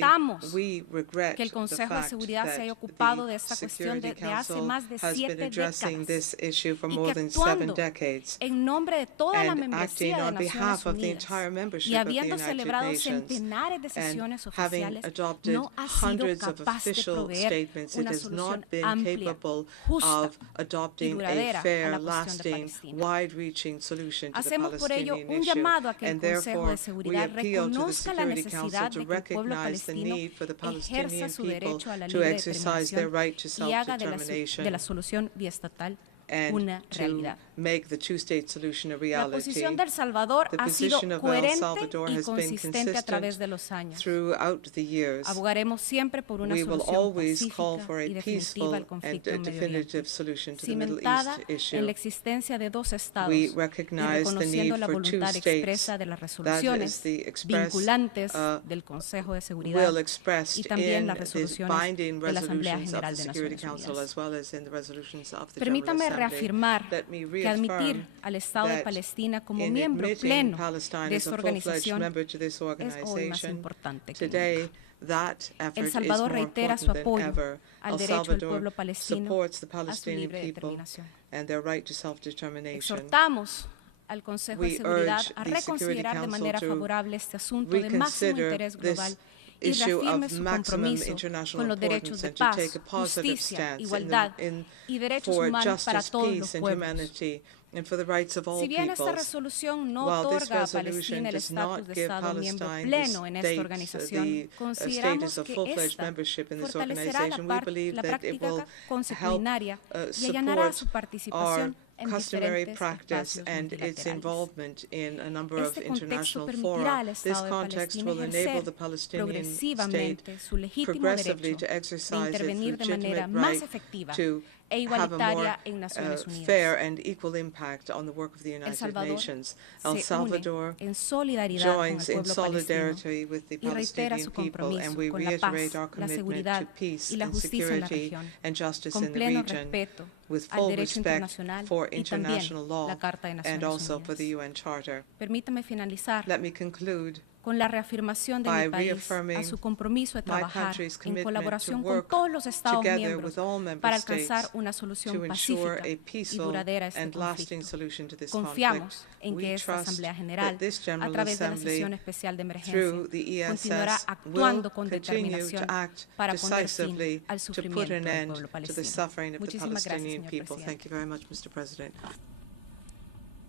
lamentamos we regret que el the Consejo de fact Seguridad se that haya ocupado de the esta cuestión Security desde hace Council más de has been 7 addressing décadas this issue for y more que than 7 actuando decades en nombre de toda la and membresía acting de on Naciones behalf of the Unidas entire membership y of the habiendo United celebrado Nations centenares de sesiones and having oficiales, adopted no ha sido hundreds of capaz de official proveer statements, it una has solución not been amplia, capable justa of y adopting duradera a a fair, la cuestión de lasting, Palestina. wide-reaching solution to the Hacemos por ello Palestinian un issue, llamado a que el and Consejo therefore de we Seguridad appeal to the reconozca la Security Council necesidad to de que el pueblo recognize the palestino need for the ejerza Palestinian su people derecho a la to libre exercise their determinación right to y haga de la self-determination solución biestatal and una to realidad. make the two-state solution a La reality. posición de El Salvador The ha sido position of El coherente Salvador y has been consistente a través consistent de los años. throughout the years. Abogaremos siempre por una We will solución always call pacífica for y a definitiva peaceful al and conflicto a en Medio Oriente, definitive solution to the Middle cimentada East en issue. la existencia de dos estados We y recognize the reconociendo need la for two voluntad states. expresa de las That is resoluciones the express vinculantes del Consejo de Seguridad will expressed y también in las these resoluciones binding de la Asamblea resolutions of General the de Security Naciones Council Unidas. as well as in the resolutions of the Permítame General Assembly. reafirmar Let me que admitir reaffirm al Estado de that Palestina como in miembro admitting pleno Palestine de as a esta full-fledged organización member to this es hoy más organization, importante que today nunca. that effort El is Salvador more reitera su important than apoyo ever. al El derecho del Salvador pueblo palestino supports the a su Palestinian libre people determinación. and their right to self-determination. Exhortamos al Consejo de We Seguridad urge a the Security reconsiderar de Council manera to favorable este asunto de máximo reconsider interés global this y issue reafirme of su maximum compromiso international con los derechos importance de and to paz, take a positive justicia, stance igualdad in y derechos for humanos para justice, todos peace, los and pueblos. humanity and for the rights of all Si bien esta peoples. resolución no While this otorga a resolution Palestina el does not estatus de give Estado miembro Palestine pleno en esta organización, the consideramos status of que full-fledged esta membership in this fortalecerá organization, we believe la that it will práctica help consuetudinaria y allanará su support participación en customary diferentes practice espacios and its multilaterales. involvement in a number of Este contexto international permitirá al fora. This Estado de context Palestina will enable the ejercer Palestinian state progresivamente su legítimo progressively derecho to de exercise its intervenir de manera legitimate más right efectiva to e have a more igualitaria en Naciones Unidas. fair and equal impact on the work of the El United Salvador Nations. El se Salvador une en solidaridad con el joins in pueblo palestino solidarity with the y reitera Palestinian su people, and we compromiso con la reiterate paz, our la commitment seguridad to peace y la and justicia en la security región, and justice con in the pleno region, respeto with al full derecho respect internacional for y también international law la Carta de and Naciones also for the Unidas. UN Charter. Permítame finalizar Let me conclude con la reafirmación de by mi país a reaffirming su compromiso de my trabajar country's en commitment colaboración to con work todos los Estados together miembros with all member para states alcanzar una to solución ensure pacífica a y peaceful duradera a este and lasting conflicto. solution to this Confiamos conflict. en que We esta trust Asamblea General, that this a General través de la Assembly, sesión especial de through emergencia, the ESS, continuará will actuando con continue determinación to act para poner decisively fin al to put sufrimiento an del end pueblo to the palestino. suffering of the Muchísimas gracias, Palestinian señor people. presidente. Thank you very much, Mr. President.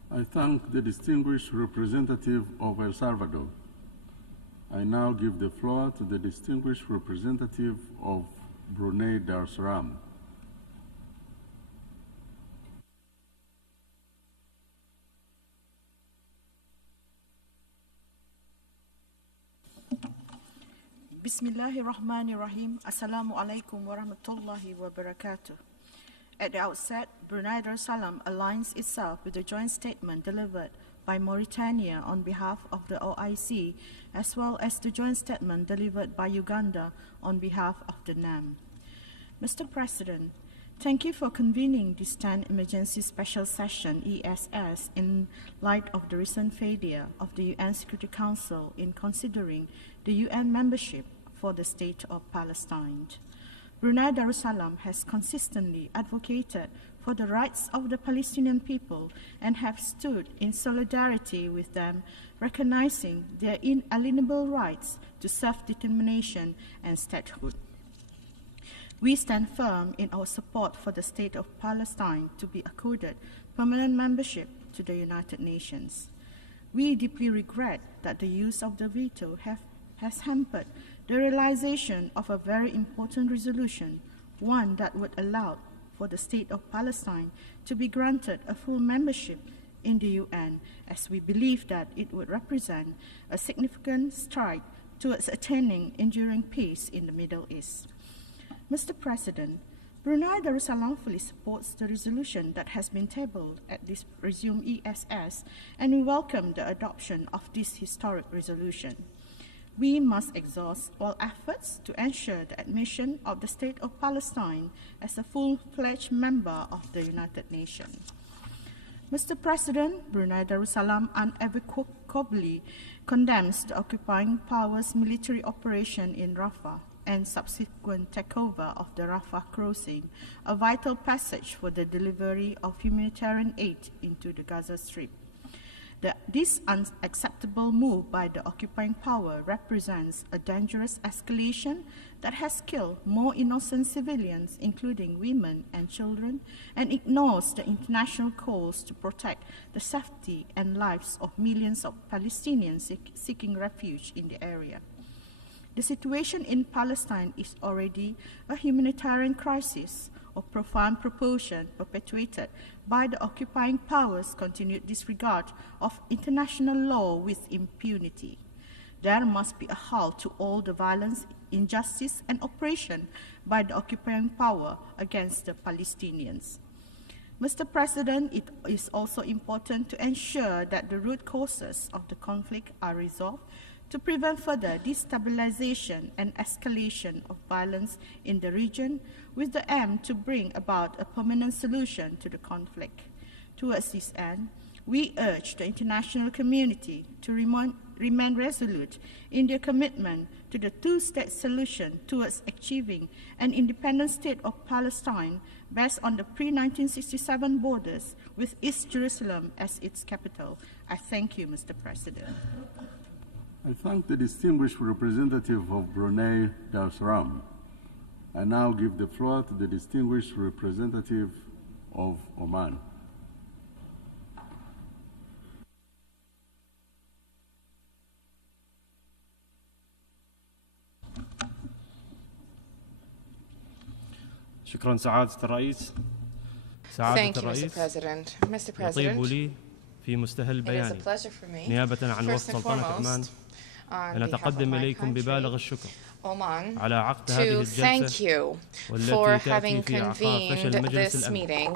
I thank the distinguished representative of El Salvador. I now give the floor to the distinguished representative of Brunei Darussalam. Bismillahirrahmanirrahim. Assalamu alaikum wa rahmatullahi wa barakatuh. At the outset, Brunei Darussalam aligns itself with the joint statement delivered by Mauritania on behalf of the OIC, as well as the joint statement delivered by Uganda on behalf of the NAM. Mr. President, thank you for convening this 10th Emergency Special Session, ESS, in light of the recent failure of the UN Security Council in considering the UN membership for the State of Palestine. Brunei Darussalam has consistently advocated for the rights of the Palestinian people and have stood in solidarity with them, recognizing their inalienable rights to self-determination and statehood. We stand firm in our support for the State of Palestine to be accorded permanent membership to the United Nations. We deeply regret that the use of the veto has hampered the realization of a very important resolution, one that would allow for the State of Palestine to be granted a full membership in the UN, as we believe that it would represent a significant stride towards attaining enduring peace in the Middle East. Mr. President, Brunei Darussalam fully supports the resolution that has been tabled at this resumed ESS, and we welcome the adoption of this historic resolution. We must exhaust all efforts to ensure the admission of the State of Palestine as a full-fledged member of the United Nations. Mr. President, Brunei Darussalam unequivocally condemns the occupying powers' military operation in Rafah and subsequent takeover of the Rafah crossing, a vital passage for the delivery of humanitarian aid into the Gaza Strip. This unacceptable move by the occupying power represents a dangerous escalation that has killed more innocent civilians, including women and children, and ignores the international calls to protect the safety and lives of millions of Palestinians seeking refuge in the area. The situation in Palestine is already a humanitarian crisis of profound proportion perpetuated by the occupying powers' continued disregard of international law with impunity. There must be a halt to all the violence, injustice, and oppression by the occupying power against the Palestinians. Mr. President, it is also important to ensure that the root causes of the conflict are resolved to prevent further destabilization and escalation of violence in the region, with the aim to bring about a permanent solution to the conflict. Towards this end, we urge the international community to remain resolute in their commitment to the two-state solution towards achieving an independent state of Palestine based on the pre-1967 borders with East Jerusalem as its capital. I thank you, Mr. President. I thank the distinguished representative of Brunei Darussalam. I now give the floor to the distinguished representative of Oman. شكرا سعادة الرئيس. Thank you, Mr. President. Mr. President, لي في مستهل بياني نيابة عن وفد سلطنة عمان أن أتقدم إليكم ببالغ الشكر على عقد هذه الجلسة والتي تأتي في أعقاب فشل مجلس الأمن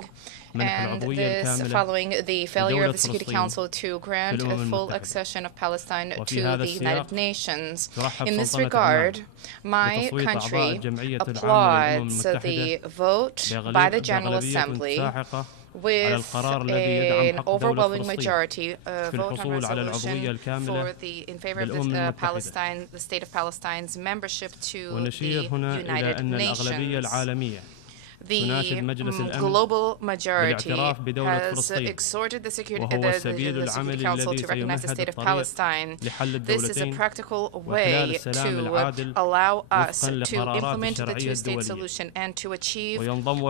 and this following the failure of the Security Council to grant a full accession of Palestine to the United Nations. In this regard, my country applauds the vote by the General Assembly with an overwhelming majority vote on resolution in favor of Palestine, the state of Palestine's membership to the United Nations. The global majority has exhorted the Security Council to recognize the state of Palestine. This is a practical way to allow us to implement the two-state solution and to achieve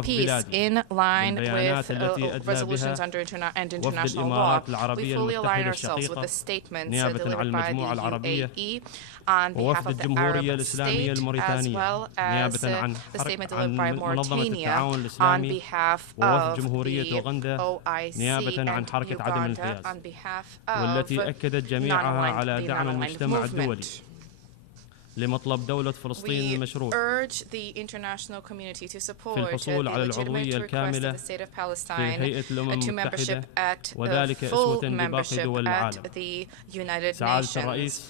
peace in line with resolutions under international law. We fully align ourselves with the statements delivered by the UAE on behalf of the Arab state, as well as the statement delivered by Mauritania on behalf of the OIC and Uganda on behalf of non-aligned movement. لمطلب دولة فلسطين المشروع في الحصول على العضوية الكاملة في هيئة الأمم المتحدة وذلك أسوة بباقي دول العالم. سعادة الرئيس،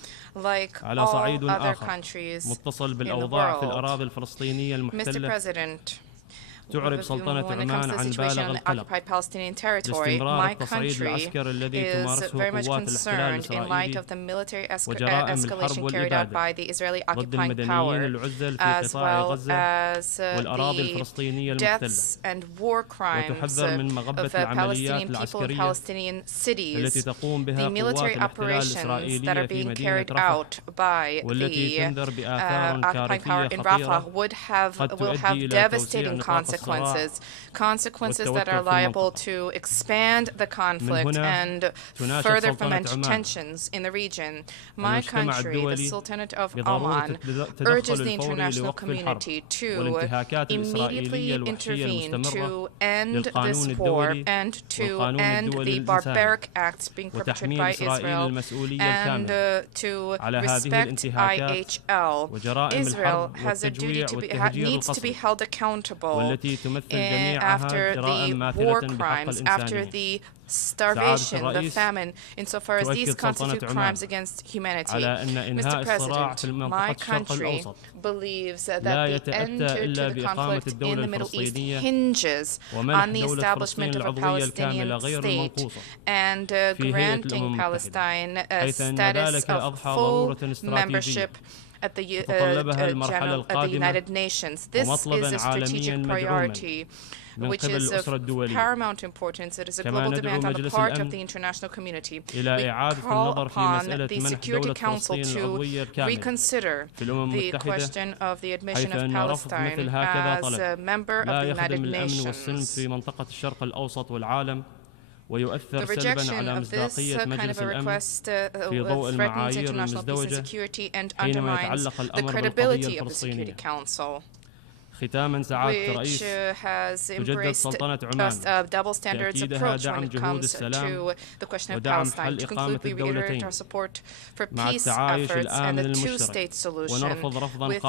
على صعيد آخر متصل بالأوضاع في الأراضي الفلسطينية المحتلة، تعرب سلطنة عمان عن بالغ القلق لاستمرار التصعيد العسكري الذي تمارسه قوات الاحتلال الإسرائيلي وجرائم الحرب والإبادة ضد المدنيين العزل في قطاع غزة والأراضي الفلسطينية المحتلة، وتحذر من مغبة العمليات العسكرية التي تقوم بها قوات الاحتلال الإسرائيلية في مدينة رفح والتي تنذر بآثار كارثية خطيرة قد تؤدي إلى توسيع نطاق consequences that are liable to expand the conflict and further foment tensions in the region. My country, the Sultanate of Oman, urges the international community to immediately intervene to end this war and to end the barbaric acts being perpetrated by Israel and to respect IHL. Israel has a duty needs to be held accountable after the war crimes, after the starvation, the famine, insofar as these constitute crimes against humanity. Mr. President, my country believes that the end to the conflict in the Middle East hinges on the establishment of a Palestinian state and granting Palestine a status of full membership at the United Nations. This is a strategic priority which is of paramount importance. It is a global demand on the part of the international community. We call upon the Security Council to reconsider the question of the admission of Palestine as a member of the United Nations. The rejection of this kind of a request threatens international peace and security and undermines the credibility of the Security Council, which has embraced a double standards approach when it comes to the question of Palestine. To conclude, we reiterate our support for peace efforts and the two-state solution with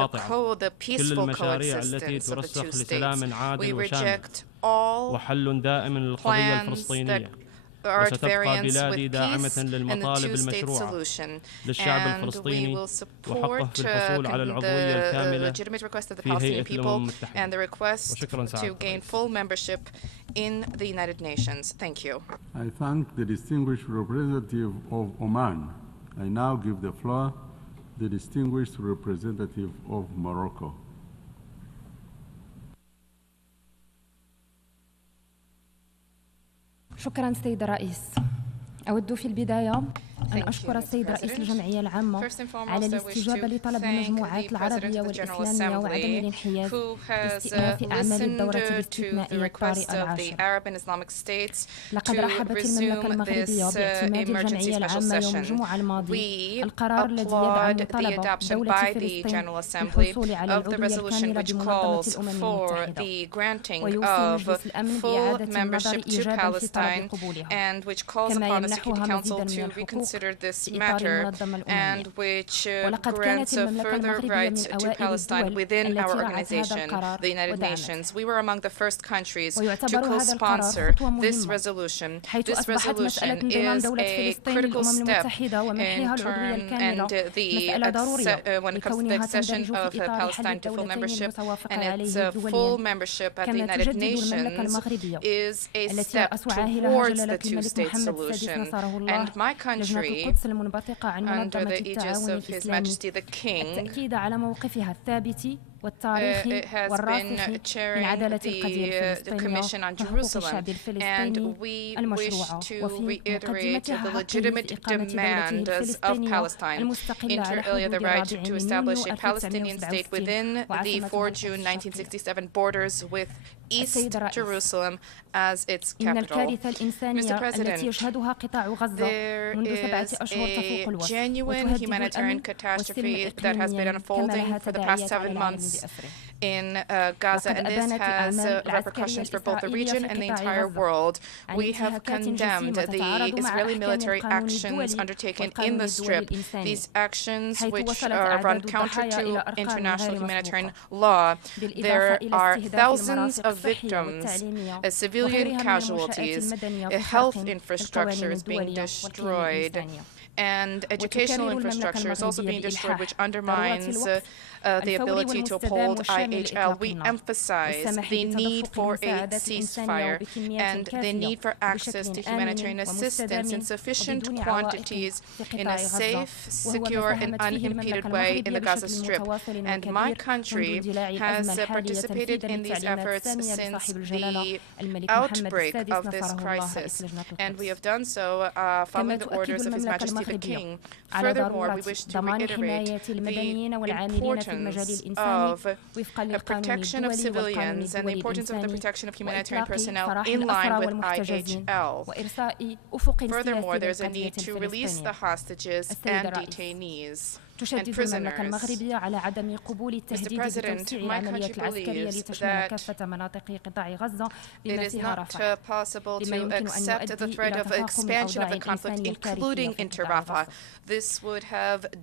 the peaceful coexistence of the two states. We reject all plans that are at variance with peace and the two-state solution, and we will support the legitimate request of the Palestinian people and the request to gain full membership in the United Nations. Thank you. I thank the distinguished representative of Oman. I now give the floor to the distinguished representative of Morocco. شكرا سيد الرئيس. أود في البداية أن أشكر السيد رئيس الجمعية العامة على الاستجابة لطلب المجموعات العربية والإسلامية وعدم الانحياز لاستئناف أعمال الدورة الاستثنائية الطارئة العاشرة. لقد رحبت المملكة المغربية باعتماد الجمعية العامة يوم الجمعة الماضي القرار الذي يدعم طلب دولة فلسطين للحصول على العضوية الكاملة بمنظمة الأمم المتحدة، ويوصي مجلس الأمن بإعادة النظر إيجابا في طلب قبولها، كما يمنحها مزيدا من الحقوق في إطار المنظمة الأممية. ولقد كانت المملكة المغربية من أوائل الدول التي رعت هذا القرار ودعمته، ويعتبر هذا القرار خطوة مهمة حيث أصبحت مسألة انضمام دولة فلسطين للأمم المتحدة ومنحها العضوية الكاملة مسألة ضرورية لكونها تندرج في إطار حل الدولتين المتوافق عليه دوليا، كما تجدد المملكة المغربية التي رأسها جلالة الملك محمد السادس نصره الله لجنة القدس المنبثقة عن منظمة التعاون الإسلامي التأكيد على موقفها الثابت والتاريخي والراسخ من عدالة القضية الفلسطينية وحقوق الشعب الفلسطيني المشروعة، وفي مقدمتها حقه في إقامة دولته الفلسطينية المستقلة على حدود 4 من يونيو 1967 وعاصمة East Jerusalem as its capital. إن الكارثة الإنسانية التي يشهدها قطاع غزة منذ 7 أشهر تفوق الوصف، genuine humanitarian catastrophe that has been unfolding for the past 7 months in Gaza, and this has repercussions for both the region and the entire world. We have condemned the Israeli military actions undertaken in the Strip, these actions which run counter to international humanitarian law. There are thousands of victims, civilian casualties, health infrastructure is being destroyed, and educational infrastructure is also being destroyed, which undermines the ability to uphold IHL. We emphasize the need for a ceasefire and the need for access to humanitarian assistance in sufficient quantities in a safe, secure, and unimpeded way in the Gaza Strip. And my country has participated in these efforts since the outbreak of this crisis, and we have done so following the orders of His Majesty the King. Furthermore, we wish to reiterate the importance of protection of civilians and the importance of the protection of humanitarian personnel in line with IHL. Furthermore, there's a need to release the hostages and detainees تشدد المملكة المغربية على عدم قبول التهديد بتوسيع العمليات العسكرية لتشمل كافة مناطق قطاع غزة بما فيها رفح، لما يمكن أن يؤدي إلى تفاقم الأوضاع الإنسانية الكارثية.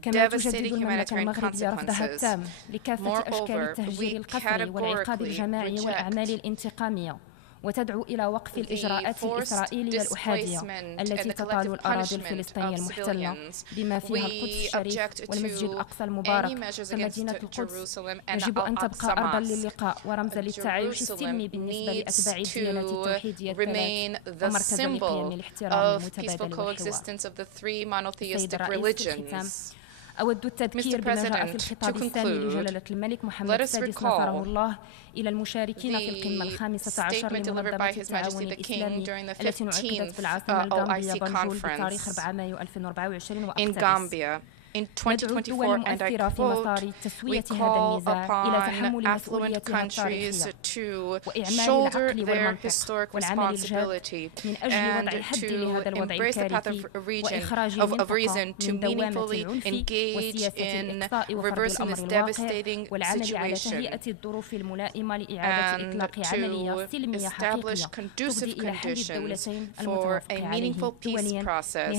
كما تجدد المملكة المغربية رفضها التام لكافة أشكال التهجير القسري والعقاب الجماعي والأعمال الانتقامية، وتدعو إلى وقف الإجراءات الإسرائيلية الأحادية التي تطال الأراضي الفلسطينية المحتلة بما فيها القدس الشريف والمسجد الأقصى المبارك فمدينة القدس. يجب أن تبقى أرضا للقاء ورمزا للتعايش السلمي بالنسبة لأتباع الديانة التوحيدية الثلاث ومركزا لقيم الاحترام المتبادل والحوار. أود التذكير بما جاء في الخطاب الثاني لجلالة الملك محمد السادس نصره الله إلى المشاركين في القمة ال15 لمنظمة التعاون الإسلامي التي انعقدت بالعاصمة الغامبية بنجول بتاريخ 4 مايو 2024 وأقتبس: In 2024, and I quote, we call upon affluent countries to shoulder their historic responsibility and to embrace the path of reason to meaningfully engage in reversing this devastating situation and to establish conducive conditions for a meaningful peace process,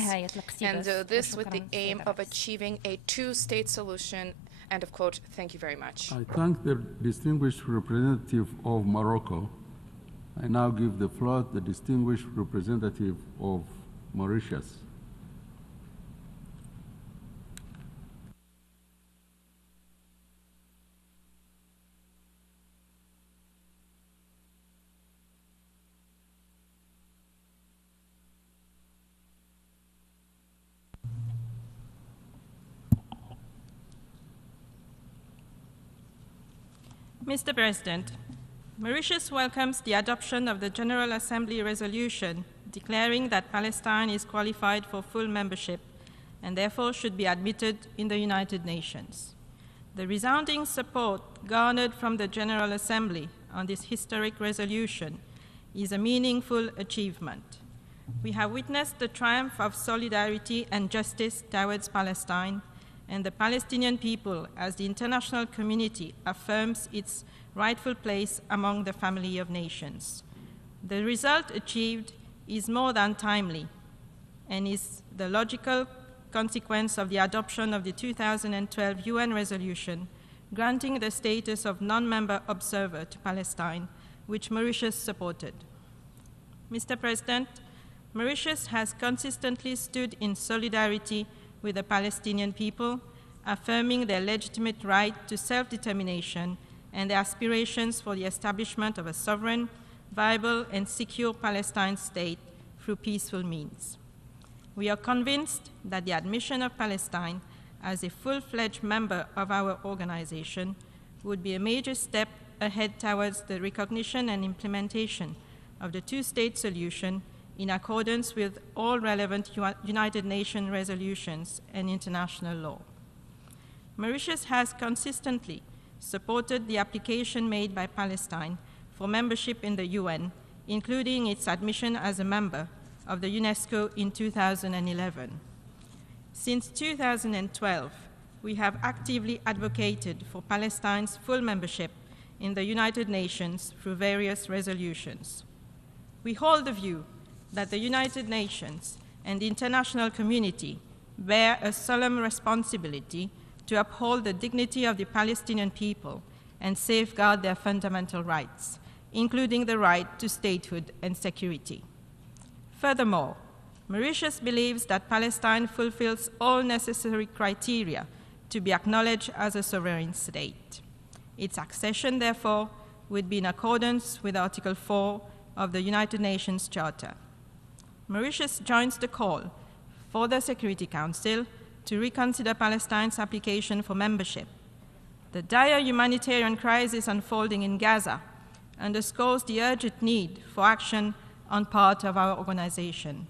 and this with the aim of achieving a two-state solution. End of quote. Thank you very much. I thank the distinguished representative of Morocco. I now give the floor to the distinguished representative of Mauritius. Mr. President, Mauritius welcomes the adoption of the General Assembly resolution declaring that Palestine is qualified for full membership and therefore should be admitted in the United Nations. The resounding support garnered from the General Assembly on this historic resolution is a meaningful achievement. We have witnessed the triumph of solidarity and justice towards Palestine and the Palestinian people as the international community affirms its rightful place among the family of nations. The result achieved is more than timely and is the logical consequence of the adoption of the 2012 UN resolution granting the status of non-member observer to Palestine, which Mauritius supported. Mr. President, Mauritius has consistently stood in solidarity with the Palestinian people, affirming their legitimate right to self-determination and their aspirations for the establishment of a sovereign, viable, and secure Palestine state through peaceful means. We are convinced that the admission of Palestine as a full-fledged member of our organization would be a major step ahead towards the recognition and implementation of the two-state solution in accordance with all relevant United Nations resolutions and international law. Mauritius has consistently supported the application made by Palestine for membership in the UN, including its admission as a member of the UNESCO in 2011. Since 2012, we have actively advocated for Palestine's full membership in the United Nations through various resolutions. We hold the view that the United Nations and the international community bear a solemn responsibility to uphold the dignity of the Palestinian people and safeguard their fundamental rights, including the right to statehood and security. Furthermore, Mauritius believes that Palestine fulfills all necessary criteria to be acknowledged as a sovereign state. Its accession, therefore, would be in accordance with Article 4 of the United Nations Charter. Mauritius joins the call for the Security Council to reconsider Palestine's application for membership. The dire humanitarian crisis unfolding in Gaza underscores the urgent need for action on part of our organization.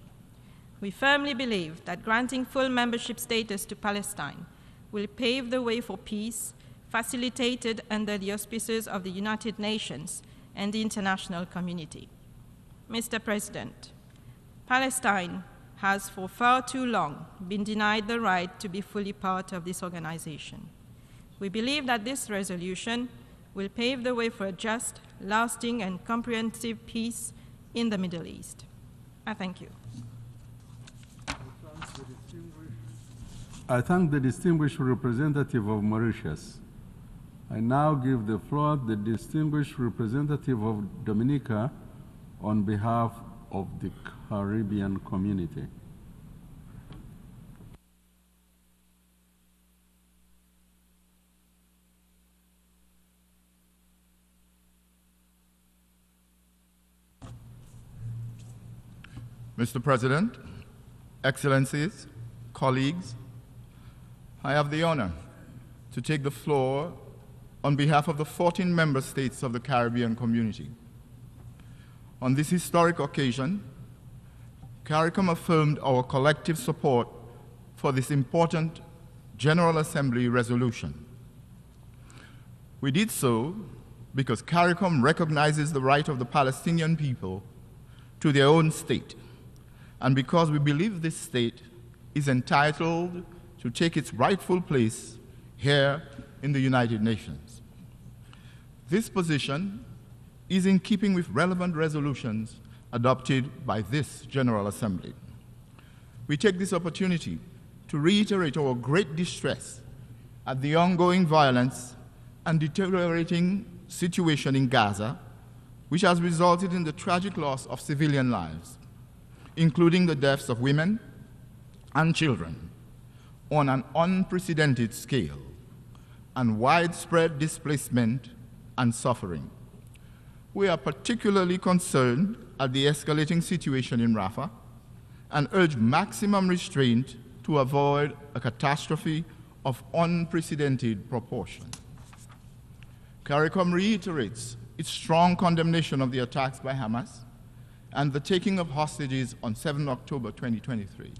We firmly believe that granting full membership status to Palestine will pave the way for peace, facilitated under the auspices of the United Nations and the international community. Mr. President, Palestine has for far too long been denied the right to be fully part of this organization. We believe that this resolution will pave the way for a just, lasting, and comprehensive peace in the Middle East. I thank you. I thank the distinguished representative of Mauritius. I now give the floor to the distinguished representative of Dominica on behalf of the Caribbean community. Mr. President, Excellencies, colleagues, I have the honor to take the floor on behalf of the 14 member states of the Caribbean community. On this historic occasion, CARICOM affirmed our collective support for this important General Assembly resolution. We did so because CARICOM recognizes the right of the Palestinian people to their own state, and because we believe this state is entitled to take its rightful place here in the United Nations. This position is in keeping with relevant resolutions adopted by this General Assembly. We take this opportunity to reiterate our great distress at the ongoing violence and deteriorating situation in Gaza, which has resulted in the tragic loss of civilian lives, including the deaths of women and children on an unprecedented scale, and widespread displacement and suffering. We are particularly concerned at the escalating situation in Rafah and urge maximum restraint to avoid a catastrophe of unprecedented proportion. CARICOM reiterates its strong condemnation of the attacks by Hamas and the taking of hostages on 7 October 2023.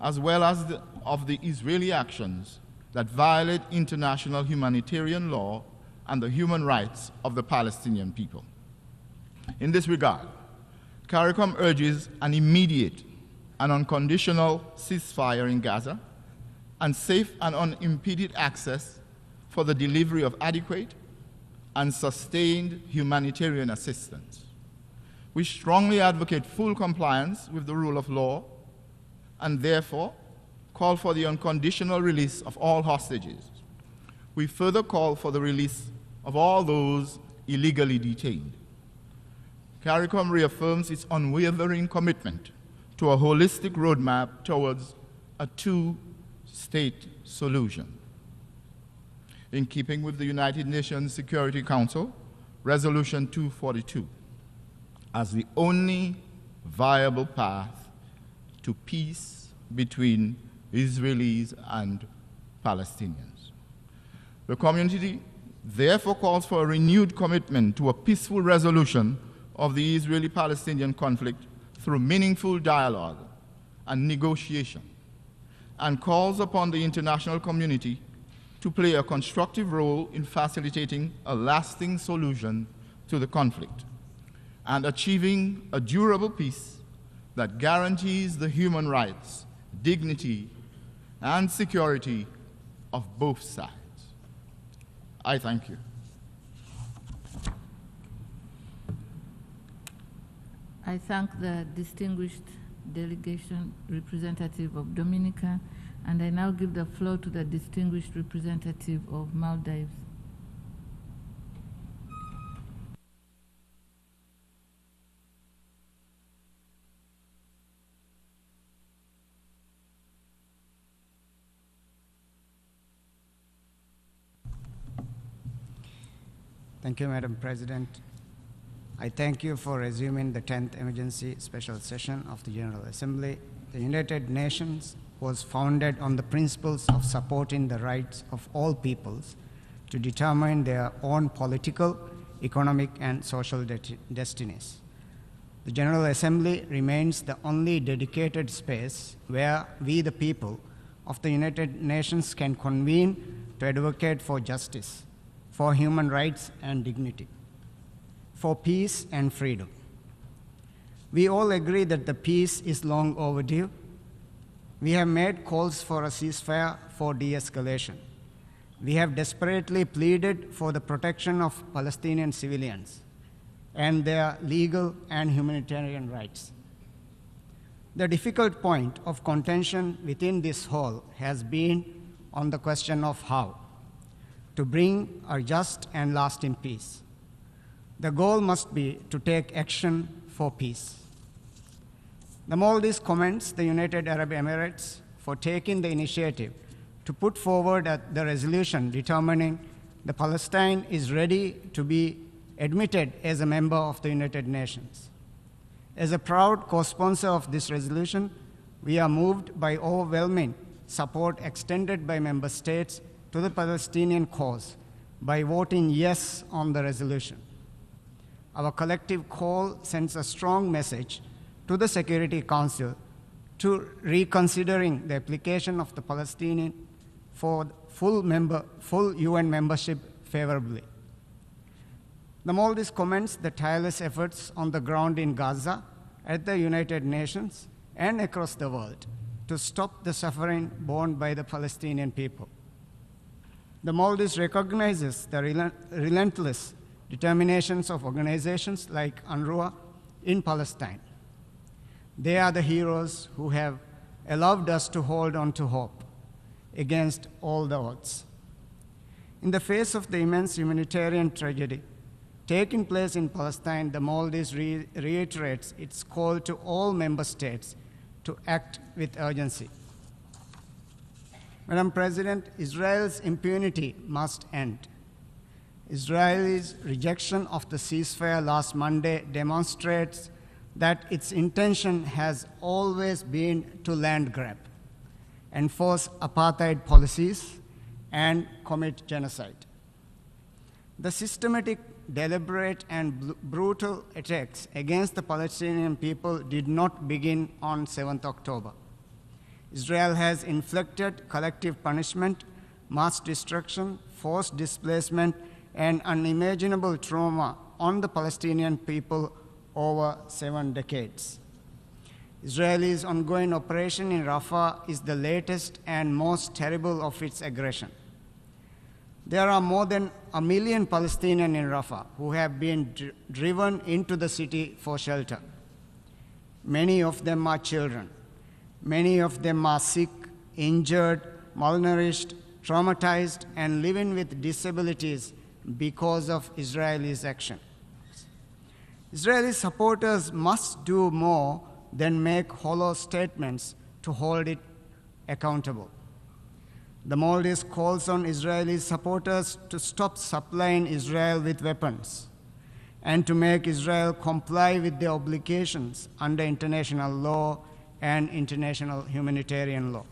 as well as of the Israeli actions that violate international humanitarian law and the human rights of the Palestinian people. In this regard, CARICOM urges an immediate and unconditional ceasefire in Gaza and safe and unimpeded access for the delivery of adequate and sustained humanitarian assistance. We strongly advocate full compliance with the rule of law and therefore call for the unconditional release of all hostages. We further call for the release of all those illegally detained. CARICOM reaffirms its unwavering commitment to a holistic roadmap towards a two-state solution. In keeping with the United Nations Security Council, Resolution 242, as the only viable path to peace between Israelis and Palestinians. The community therefore calls for a renewed commitment to a peaceful resolution of the Israeli-Palestinian conflict through meaningful dialogue and negotiation, and calls upon the international community to play a constructive role in facilitating a lasting solution to the conflict and achieving a durable peace that guarantees the human rights, dignity, and security of both sides. I thank you. I thank the distinguished delegation representative of Dominica, and I now give the floor to the distinguished representative of Maldives. Thank you, Madam President. I thank you for resuming the 10th Emergency Special Session of the General Assembly. The United Nations was founded on the principles of supporting the rights of all peoples to determine their own political, economic, and social destinies. The General Assembly remains the only dedicated space where we, the people of the United Nations, can convene to advocate for justice, for human rights and dignity, for peace and freedom. We all agree that the peace is long overdue. We have made calls for a ceasefire for de-escalation. We have desperately pleaded for the protection of Palestinian civilians and their legal and humanitarian rights. The difficult point of contention within this hall has been on the question of how to bring a just and lasting peace. The goal must be to take action for peace. The Maldives commends the United Arab Emirates for taking the initiative to put forward the resolution determining that Palestine is ready to be admitted as a member of the United Nations. As a proud co-sponsor of this resolution, we are moved by overwhelming support extended by member states to the Palestinian cause by voting yes on the resolution. Our collective call sends a strong message to the Security Council to reconsidering the application of the Palestinian for full UN membership favorably. The Maldives commends the tireless efforts on the ground in Gaza, at the United Nations, and across the world to stop the suffering borne by the Palestinian people. The Maldives recognizes the relentless determinations of organizations like UNRWA in Palestine. They are the heroes who have allowed us to hold on to hope against all the odds. In the face of the immense humanitarian tragedy taking place in Palestine, the Maldives reiterates its call to all member states to act with urgency. Madam President, Israel's impunity must end. Israel's rejection of the ceasefire last Monday demonstrates that its intention has always been to land grab, enforce apartheid policies, and commit genocide. The systematic, deliberate, and brutal attacks against the Palestinian people did not begin on 7th October. Israel has inflicted collective punishment, mass destruction, forced displacement, and unimaginable trauma on the Palestinian people over 7 decades. Israel's ongoing operation in Rafah is the latest and most terrible of its aggression. There are more than 1 million Palestinians in Rafah who have been driven into the city for shelter. Many of them are children. Many of them are sick, injured, malnourished, traumatized, and living with disabilities because of Israel's action. Israeli supporters must do more than make hollow statements to hold it accountable. The Maldives calls on Israeli supporters to stop supplying Israel with weapons and to make Israel comply with their obligations under international law and international humanitarian law.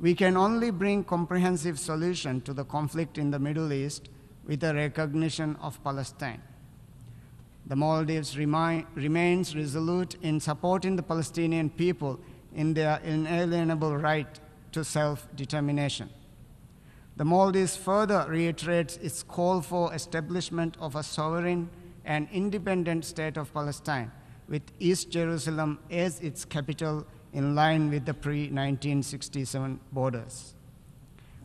We can only bring comprehensive solution to the conflict in the Middle East with a recognition of Palestine. The Maldives remains resolute in supporting the Palestinian people in their inalienable right to self-determination. The Maldives further reiterates its call for establishment of a sovereign and independent state of Palestine, with East Jerusalem as its capital in line with the pre-1967 borders.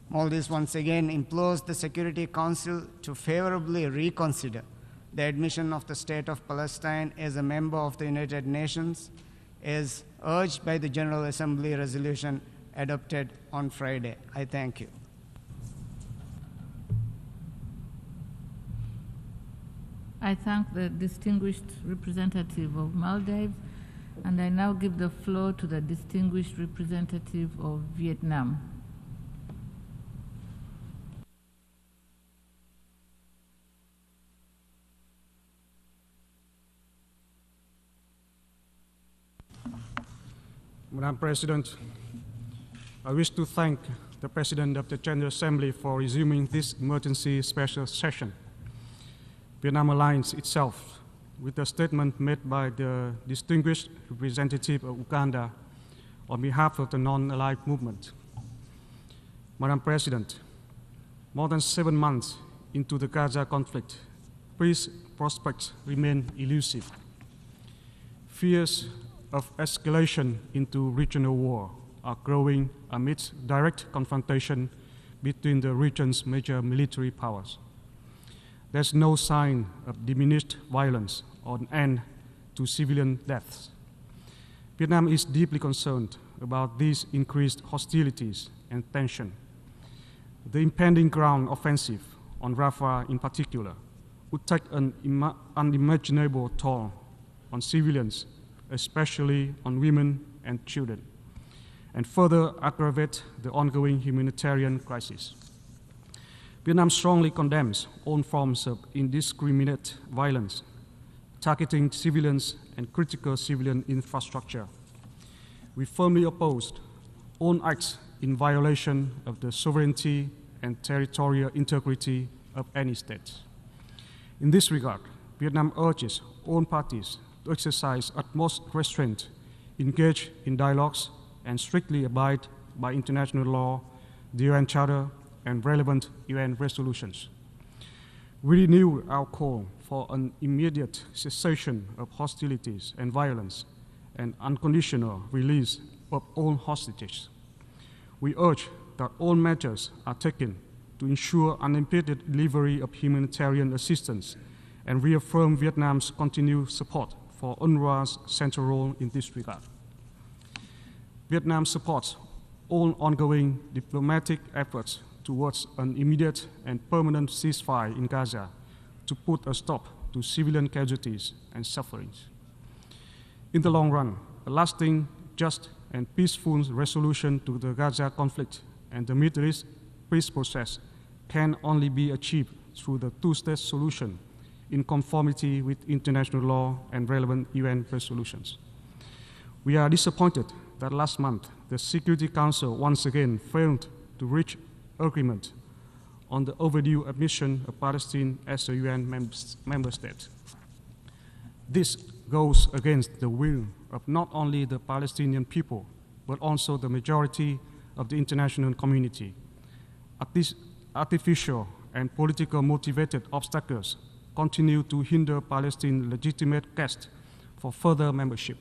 Maldives once again implores the Security Council to favorably reconsider the admission of the State of Palestine as a member of the United Nations, as urged by the General Assembly resolution adopted on Friday. I thank you. I thank the distinguished representative of Maldives, and I now give the floor to the distinguished representative of Vietnam. Madam President, I wish to thank the President of the General Assembly for resuming this emergency special session. Vietnam aligns itself with the statement made by the distinguished representative of Uganda on behalf of the non-aligned movement. Madam President, more than 7 months into the Gaza conflict, peace prospects remain elusive. Fears of escalation into regional war are growing amidst direct confrontation between the region's major military powers. There's no sign of diminished violence or an end to civilian deaths. Vietnam is deeply concerned about these increased hostilities and tension. The impending ground offensive on Rafah in particular would take an unimaginable toll on civilians, especially on women and children, and further aggravate the ongoing humanitarian crisis. Vietnam strongly condemns all forms of indiscriminate violence, targeting civilians and critical civilian infrastructure. We firmly oppose all acts in violation of the sovereignty and territorial integrity of any state. In this regard, Vietnam urges all parties to exercise utmost restraint, engage in dialogues, and strictly abide by international law, the UN Charter, and relevant UN resolutions. We renew our call for an immediate cessation of hostilities and violence and unconditional release of all hostages. We urge that all measures are taken to ensure unimpeded delivery of humanitarian assistance and reaffirm Vietnam's continued support for UNRWA's central role in this regard. Vietnam supports all ongoing diplomatic efforts towards an immediate and permanent ceasefire in Gaza to put a stop to civilian casualties and sufferings. In the long run, a lasting, just, and peaceful resolution to the Gaza conflict and the Middle East peace process can only be achieved through the two-state solution in conformity with international law and relevant UN resolutions. We are disappointed that last month the Security Council once again failed to reach agreement on the overdue admission of Palestine as a UN member state. This goes against the will of not only the Palestinian people, but also the majority of the international community. Artificial and political motivated obstacles continue to hinder Palestine's legitimate quest for further membership.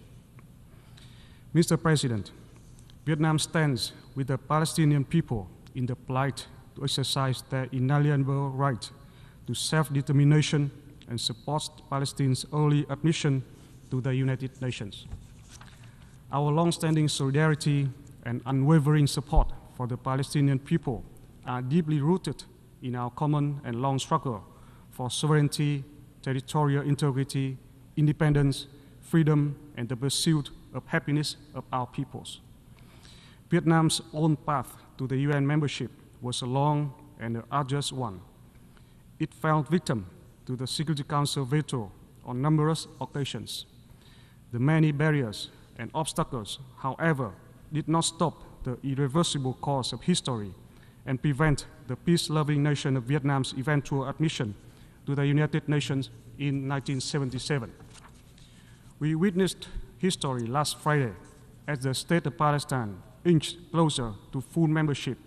Mr. President, Vietnam stands with the Palestinian people in the plight to exercise their inalienable right to self-determination and supports Palestine's early admission to the United Nations. Our long-standing solidarity and unwavering support for the Palestinian people are deeply rooted in our common and long struggle for sovereignty, territorial integrity, independence, freedom, and the pursuit of happiness of our peoples. Vietnam's own path to the UN membership was a long and arduous one. It fell victim to the Security Council veto on numerous occasions. The many barriers and obstacles, however, did not stop the irreversible course of history and prevent the peace-loving nation of Vietnam's eventual admission to the United Nations in 1977. We witnessed history last Friday as the State of Palestine inched closer to full membership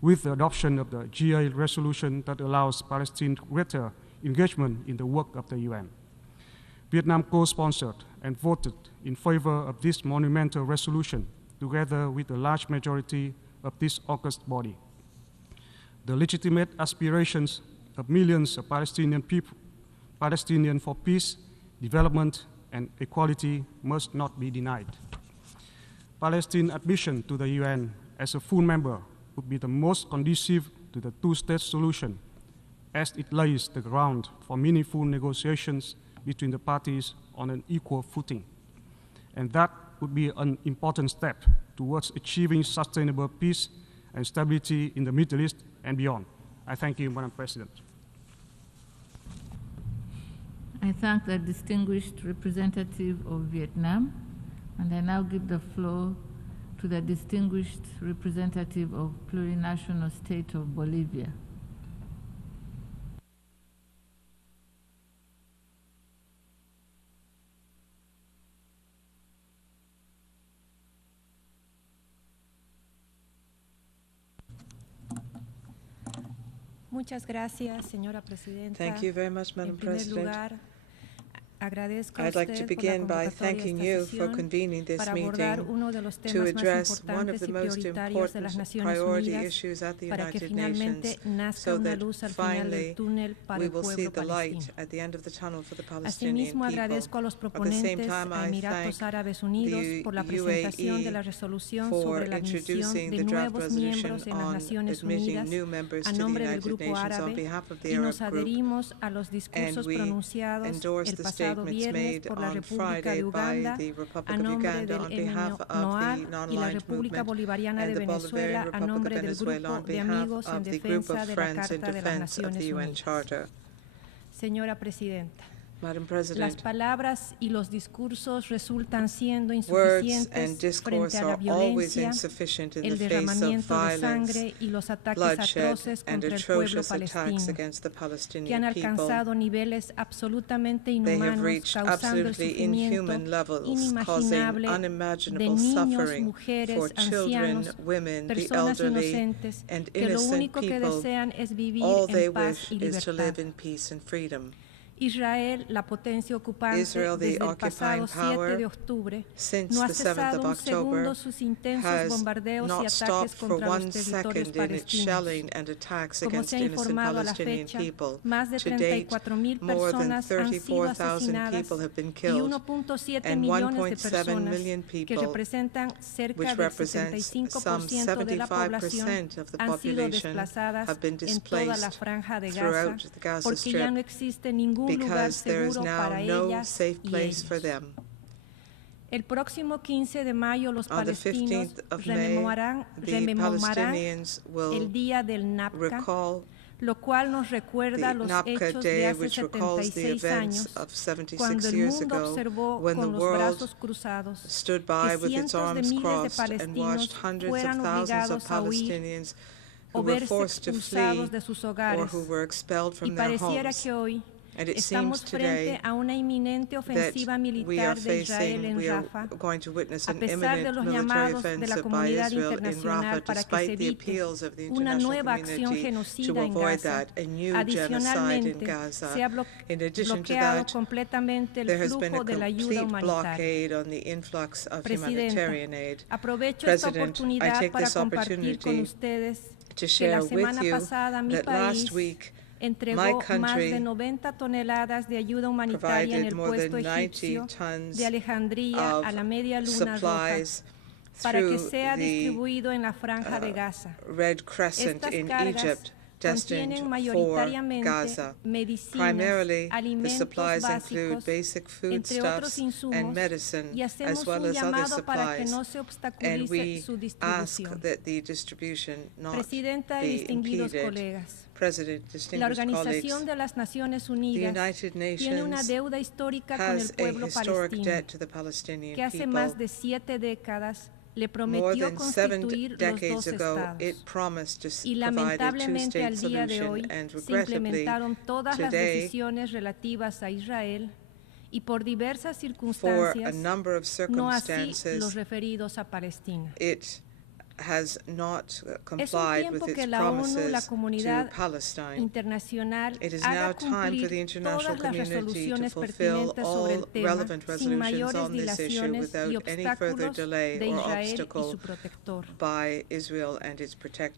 with the adoption of the GA resolution that allows Palestine greater engagement in the work of the UN. Vietnam co-sponsored and voted in favor of this monumental resolution together with a large majority of this august body. The legitimate aspirations of millions of Palestinian people, Palestinians for peace, development, and equality must not be denied. Palestine's admission to the UN as a full member would be the most conducive to the two-state solution, as it lays the ground for meaningful negotiations between the parties on an equal footing. And that would be an important step towards achieving sustainable peace and stability in the Middle East and beyond. I thank you, Madam President. I thank the distinguished representative of Vietnam, and I now give the floor to the distinguished representative of plurinational state of Bolivia. Muchas gracias, señora presidenta. Thank you very much, Madam President. I'd like to begin by thanking you for convening this meeting to address one of the most important priority issues at the United Nations, so that finally we will see the light at the end of the tunnel for the Palestinian people. At the same time, I thank the UAE for introducing the draft resolution on admitting new members to the United Nations on behalf of the Arab Group, and we endorse the statements made on Friday by the Republic of Uganda on behalf of the non-aligned movement and the Bolivarian Republic of Venezuela on behalf of the group of friends in defense of the UN Charter. Señora Presidenta, Madam President, las palabras y los discursos resultan siendo words and insuficientes discourse frente a la are always violencia, insufficient in el the face of derramamiento de violence, sangre y los ataques bloodshed, atroces and contra el pueblo atrocious attacks palestino, against the que han Palestinian people. alcanzado niveles absolutamente They have inhumanos, reached causando el absolutely sufrimiento inhuman levels, causing inimaginable de unimaginable niños, suffering mujeres, for children, ancianos, women, the personas elderly, inocentes, and que lo innocent único que people. desean es vivir All they en paz wish y is to libertad. live in peace and freedom. Israel, la potencia ocupante, Israel, the desde el pasado occupying 7 power, de octubre, since no ha the 7th cesado of un October, segundo sus intensos has bombardeos y not stopped ataques for contra los 1 territorios second in its palestinos. shelling and attacks Como against se ha innocent informado a la Palestinian fecha, people. más de To date, 34,000 more than personas han sido 34,000 asesinadas people have been y killed, 1.7 and millones de 1.7 personas, million que people, representan cerca which del represents some 75% de la población, 75% of the han sido population, desplazadas have been en toda la displaced franja de Gaza, throughout the Gaza porque ya Strip, no existe ningún lugar because there is seguro now para no ellas safe y place for ellos. them. El próximo 15 de mayo los On the palestinos 15th of May, the rememorarán Palestinians will el día del NAPCA, recall lo cual nos recuerda the los NAPCA hechos Day, de hace which recalls the 76 events años, of 76 cuando el years mundo ago, observó when the con los world brazos cruzados stood by que with its cientos de arms miles de crossed and watched palestinos hundreds of fueran thousands of obligados a huir Palestinians who o were verse forced to flee expulsados de sus or hogares, who were expelled y from their pareciera homes. que hoy Estamos frente a una inminente ofensiva militar de Israel en Rafah, a pesar de los llamados de la comunidad internacional para que se evite una nueva acción genocida en Gaza. Adicionalmente, se ha bloqueado completamente el flujo de la ayuda humanitaria. Presidente, aprovecho esta oportunidad para compartir con ustedes que la semana pasada mi país entregó más de 90 toneladas de ayuda humanitaria en el puesto egipcio de Alejandría a la Media Luna Roja para que sea distribuido en la Franja de Gaza. Estas cargas contienen mayoritariamente medicinas, alimentos básicos, entre otros insumos, y hacemos un llamado para que no se obstaculice su distribución. Presidenta y distinguidos colegas, la Organización de las Naciones Unidas tiene una deuda histórica con el pueblo palestino, que hace más de 7 décadas le prometió constituir los 2 estados, y lamentablemente al día de hoy se implementaron todas las decisiones relativas a Israel y por diversas circunstancias, no así los referidos a Palestina. Es un tiempo que la ONU, la comunidad internacional, haga cumplir todas las resoluciones pertinentes sobre el tema sin mayores dilaciones y obstáculos de Israel y su protector.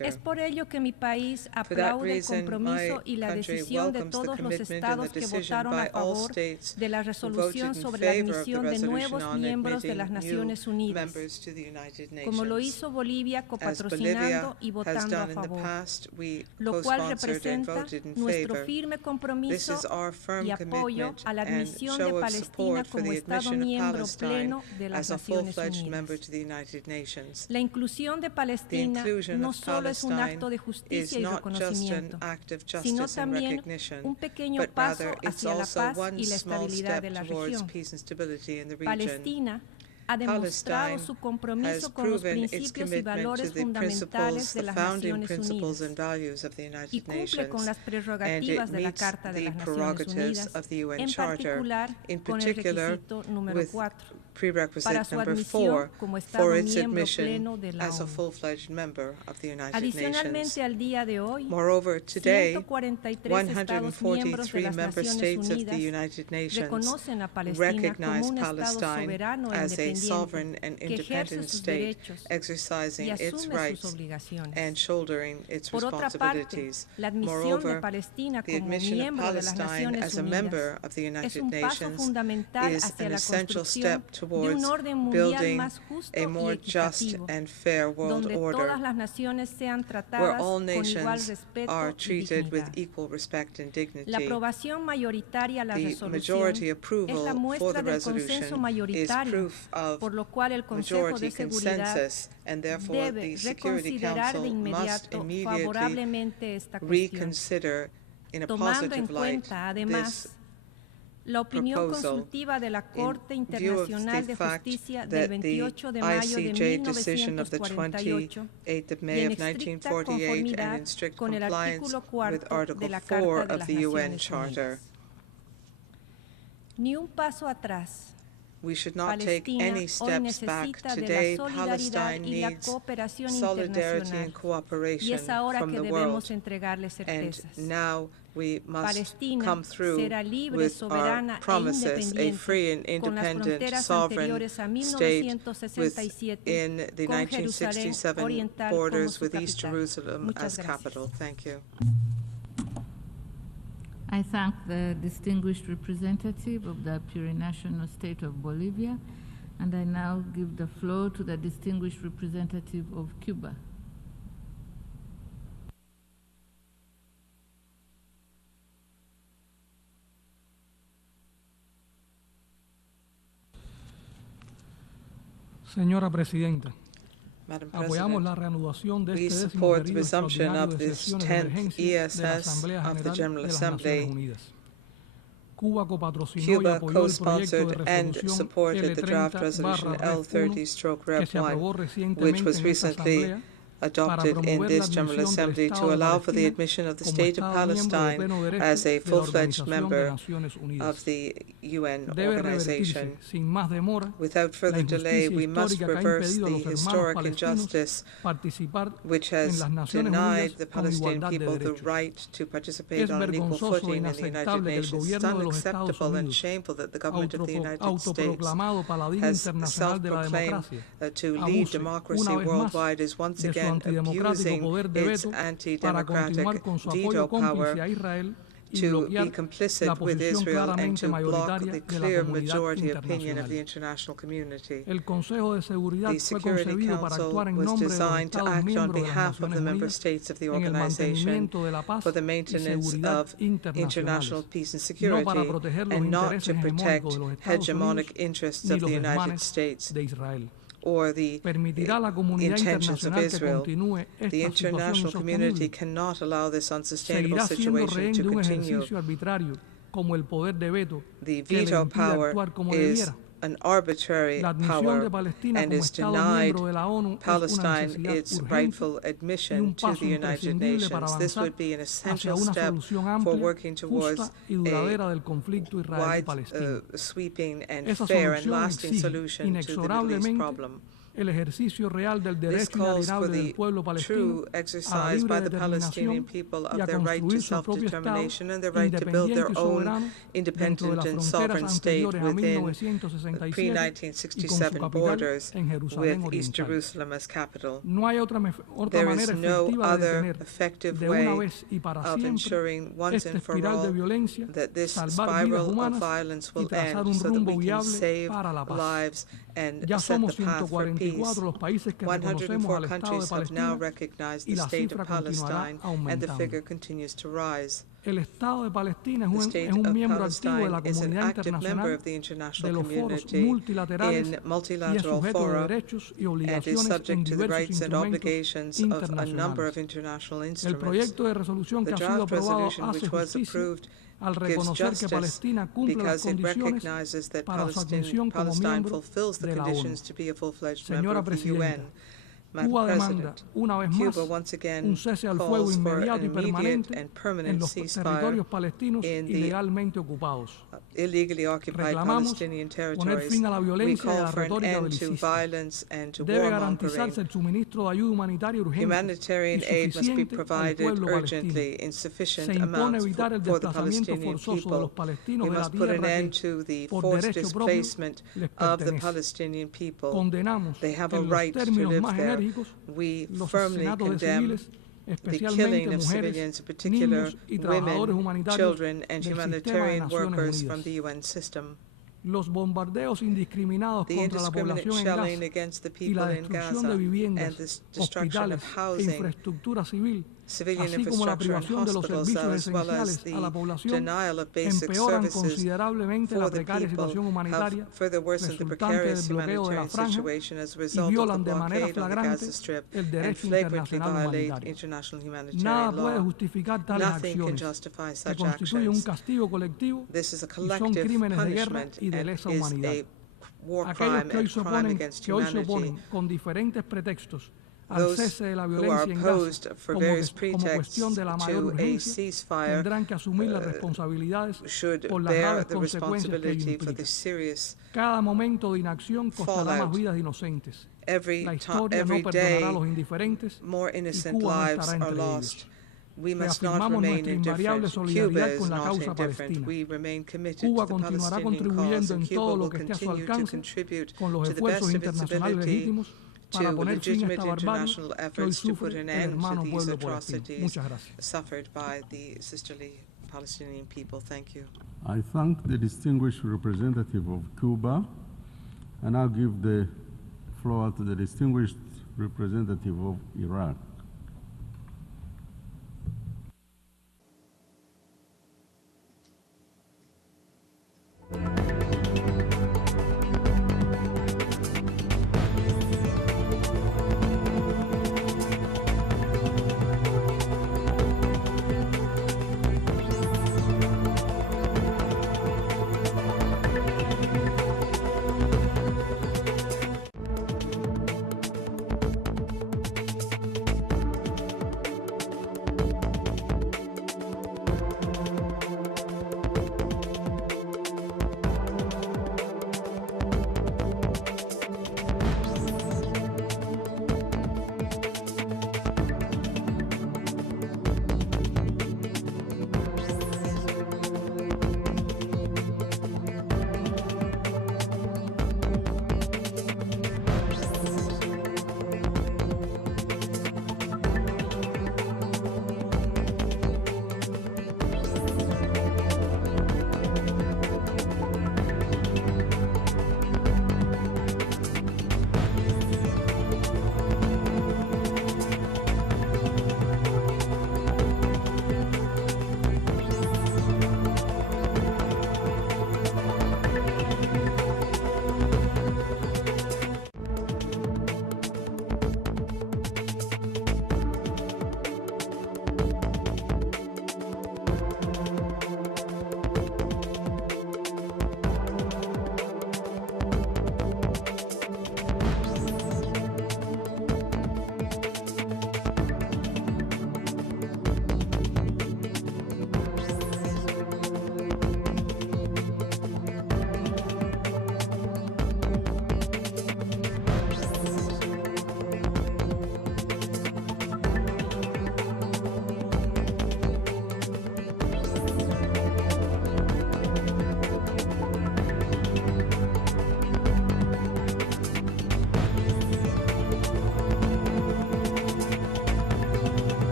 Es por ello que mi país aplaude el compromiso y la decisión de todos los estados que votaron a favor de la resolución sobre la admisión de nuevos miembros de las Naciones Unidas, como lo hizo Bolivia copatrocinando y votando a favor, lo cual representa nuestro firme compromiso y apoyo a la admisión de Palestina como Estado miembro pleno de las Naciones Unidas. La inclusión de Palestina no solo es un acto de justicia y reconocimiento, sino también un pequeño paso hacia la paz y la estabilidad de la región. Palestina ha demostrado su compromiso con los principios y valores fundamentales de las Naciones Unidas y cumple con las prerrogativas de la Carta de las Naciones Unidas, en particular con el requisito número 4. Para su admisión como Estado miembro pleno de la ONU. Adicionalmente, al día de hoy, 143 Estados miembros de las Naciones Unidas reconocen a Palestina como un Estado soberano e independiente que ejerce sus derechos y asume sus obligaciones. Por otra parte, la admisión de Palestina como miembro de las Naciones Unidas es un paso fundamental hacia la construcción de un orden mundial más justo y equitativo, donde todas las naciones sean tratadas con igual respeto y dignidad. La aprobación mayoritaria a la resolución es la muestra del consenso mayoritario, por lo cual el Consejo de Seguridad debe reconsiderar de inmediato favorablemente esta cuestión, tomando en cuenta, además, la opinión consultiva de la Corte Internacional de Justicia del 28 de mayo de 1948 y en estricta conformidad con el artículo 4 de la Carta de las Naciones Unidas. Ni un paso atrás. Palestina hoy necesita de la solidaridad y la cooperación internacional, y es ahora que debemos entregarle certezas. Palestina será libre, soberana e independiente, con las fronteras anteriores a 1967, con Jerusalén Oriental como su capital. Muchas gracias. I thank the distinguished representative of the plurinational state of Bolivia, and I now give the floor to the distinguished representative of Cuba. Señora Presidenta, apoyamos la reanudación de este décimo periodo extraordinario de sesiones de emergencia de la Asamblea General de las Naciones Unidas. Cuba copatrocinó y apoyó el proyecto de resolución L30/L/1, que se aprobó recientemente en esta Asamblea adopted in this General Assembly to allow for the admission of the State of Palestine as a full-fledged member of the UN organization. Without further delay, we must reverse the historic injustice which has denied the Palestinian people the right to participate on an equal footing in the United Nations. It's unacceptable and shameful that the government of the United States has self-proclaimed to lead democracy worldwide is once again abusing its anti-democratic veto power to be complicit with Israel and to block the clear majority opinion of the international community. The Security Council was designed to act on behalf of the member states of the organization for the maintenance of international peace and security, and not to protect hegemonic interests of the United States or the intentions of Israel. The international community cannot allow this unsustainable situation to continue. The veto power is an arbitrary power and is denied Palestine its rightful admission to the United Nations. This would be an essential step for working towards a wide, sweeping and fair and lasting solution to the Middle East problem. This calls for the true exercise by the Palestinian people of their right to self-determination and their right to build their own independent and sovereign state within pre-1967 borders with East Jerusalem as capital. There is no other effective way of ensuring once and for all that this spiral of violence will end so that we can save lives and set the path for peace. 104 countries have now recognized the State of Palestine, and the figure continues to rise. The State of Palestine is an active member of the international community in multilateral fora and is subject to the rights and obligations of a number of international instruments. The draft resolution which was approved gives justice because it recognizes that Palestine fulfills the conditions to be a full-fledged member of the UN. Madam President, Cuba once again calls for an immediate and permanent ceasefire in the illegally occupied Palestinian territories. We call for an end to violence and to warmongering. Humanitarian aid must be provided urgently in sufficient amounts for the Palestinian people. We must put an end to the forced displacement of the Palestinian people. They have a right to live there. We firmly condemn the killing of civilians, in particular women, children, and humanitarian workers from the UN system. The indiscriminate shelling against the people in Gaza and the destruction of housing, civilian infrastructure and hospitals, as well as the denial of basic services for the people, have further worsened the precarious humanitarian situation as a result of the blockade on the Gaza Strip and flagrantly violate international humanitarian law. Nothing can justify such actions. This is a collective punishment and is a war crime and crime against humanity. Those who are opposed for various pretexts to a ceasefire should bear the responsibility for the serious fallout. Every day, more innocent lives are lost. We must not remain indifferent. Cuba is not indifferent. We remain committed to the Palestinian cause, and Cuba will continue to contribute to the best of its ability to legitimate international efforts to put an end to these atrocities suffered by the sisterly Palestinian people. Thank you. I thank the distinguished representative of Cuba, and I'll give the floor to the distinguished representative of Iran.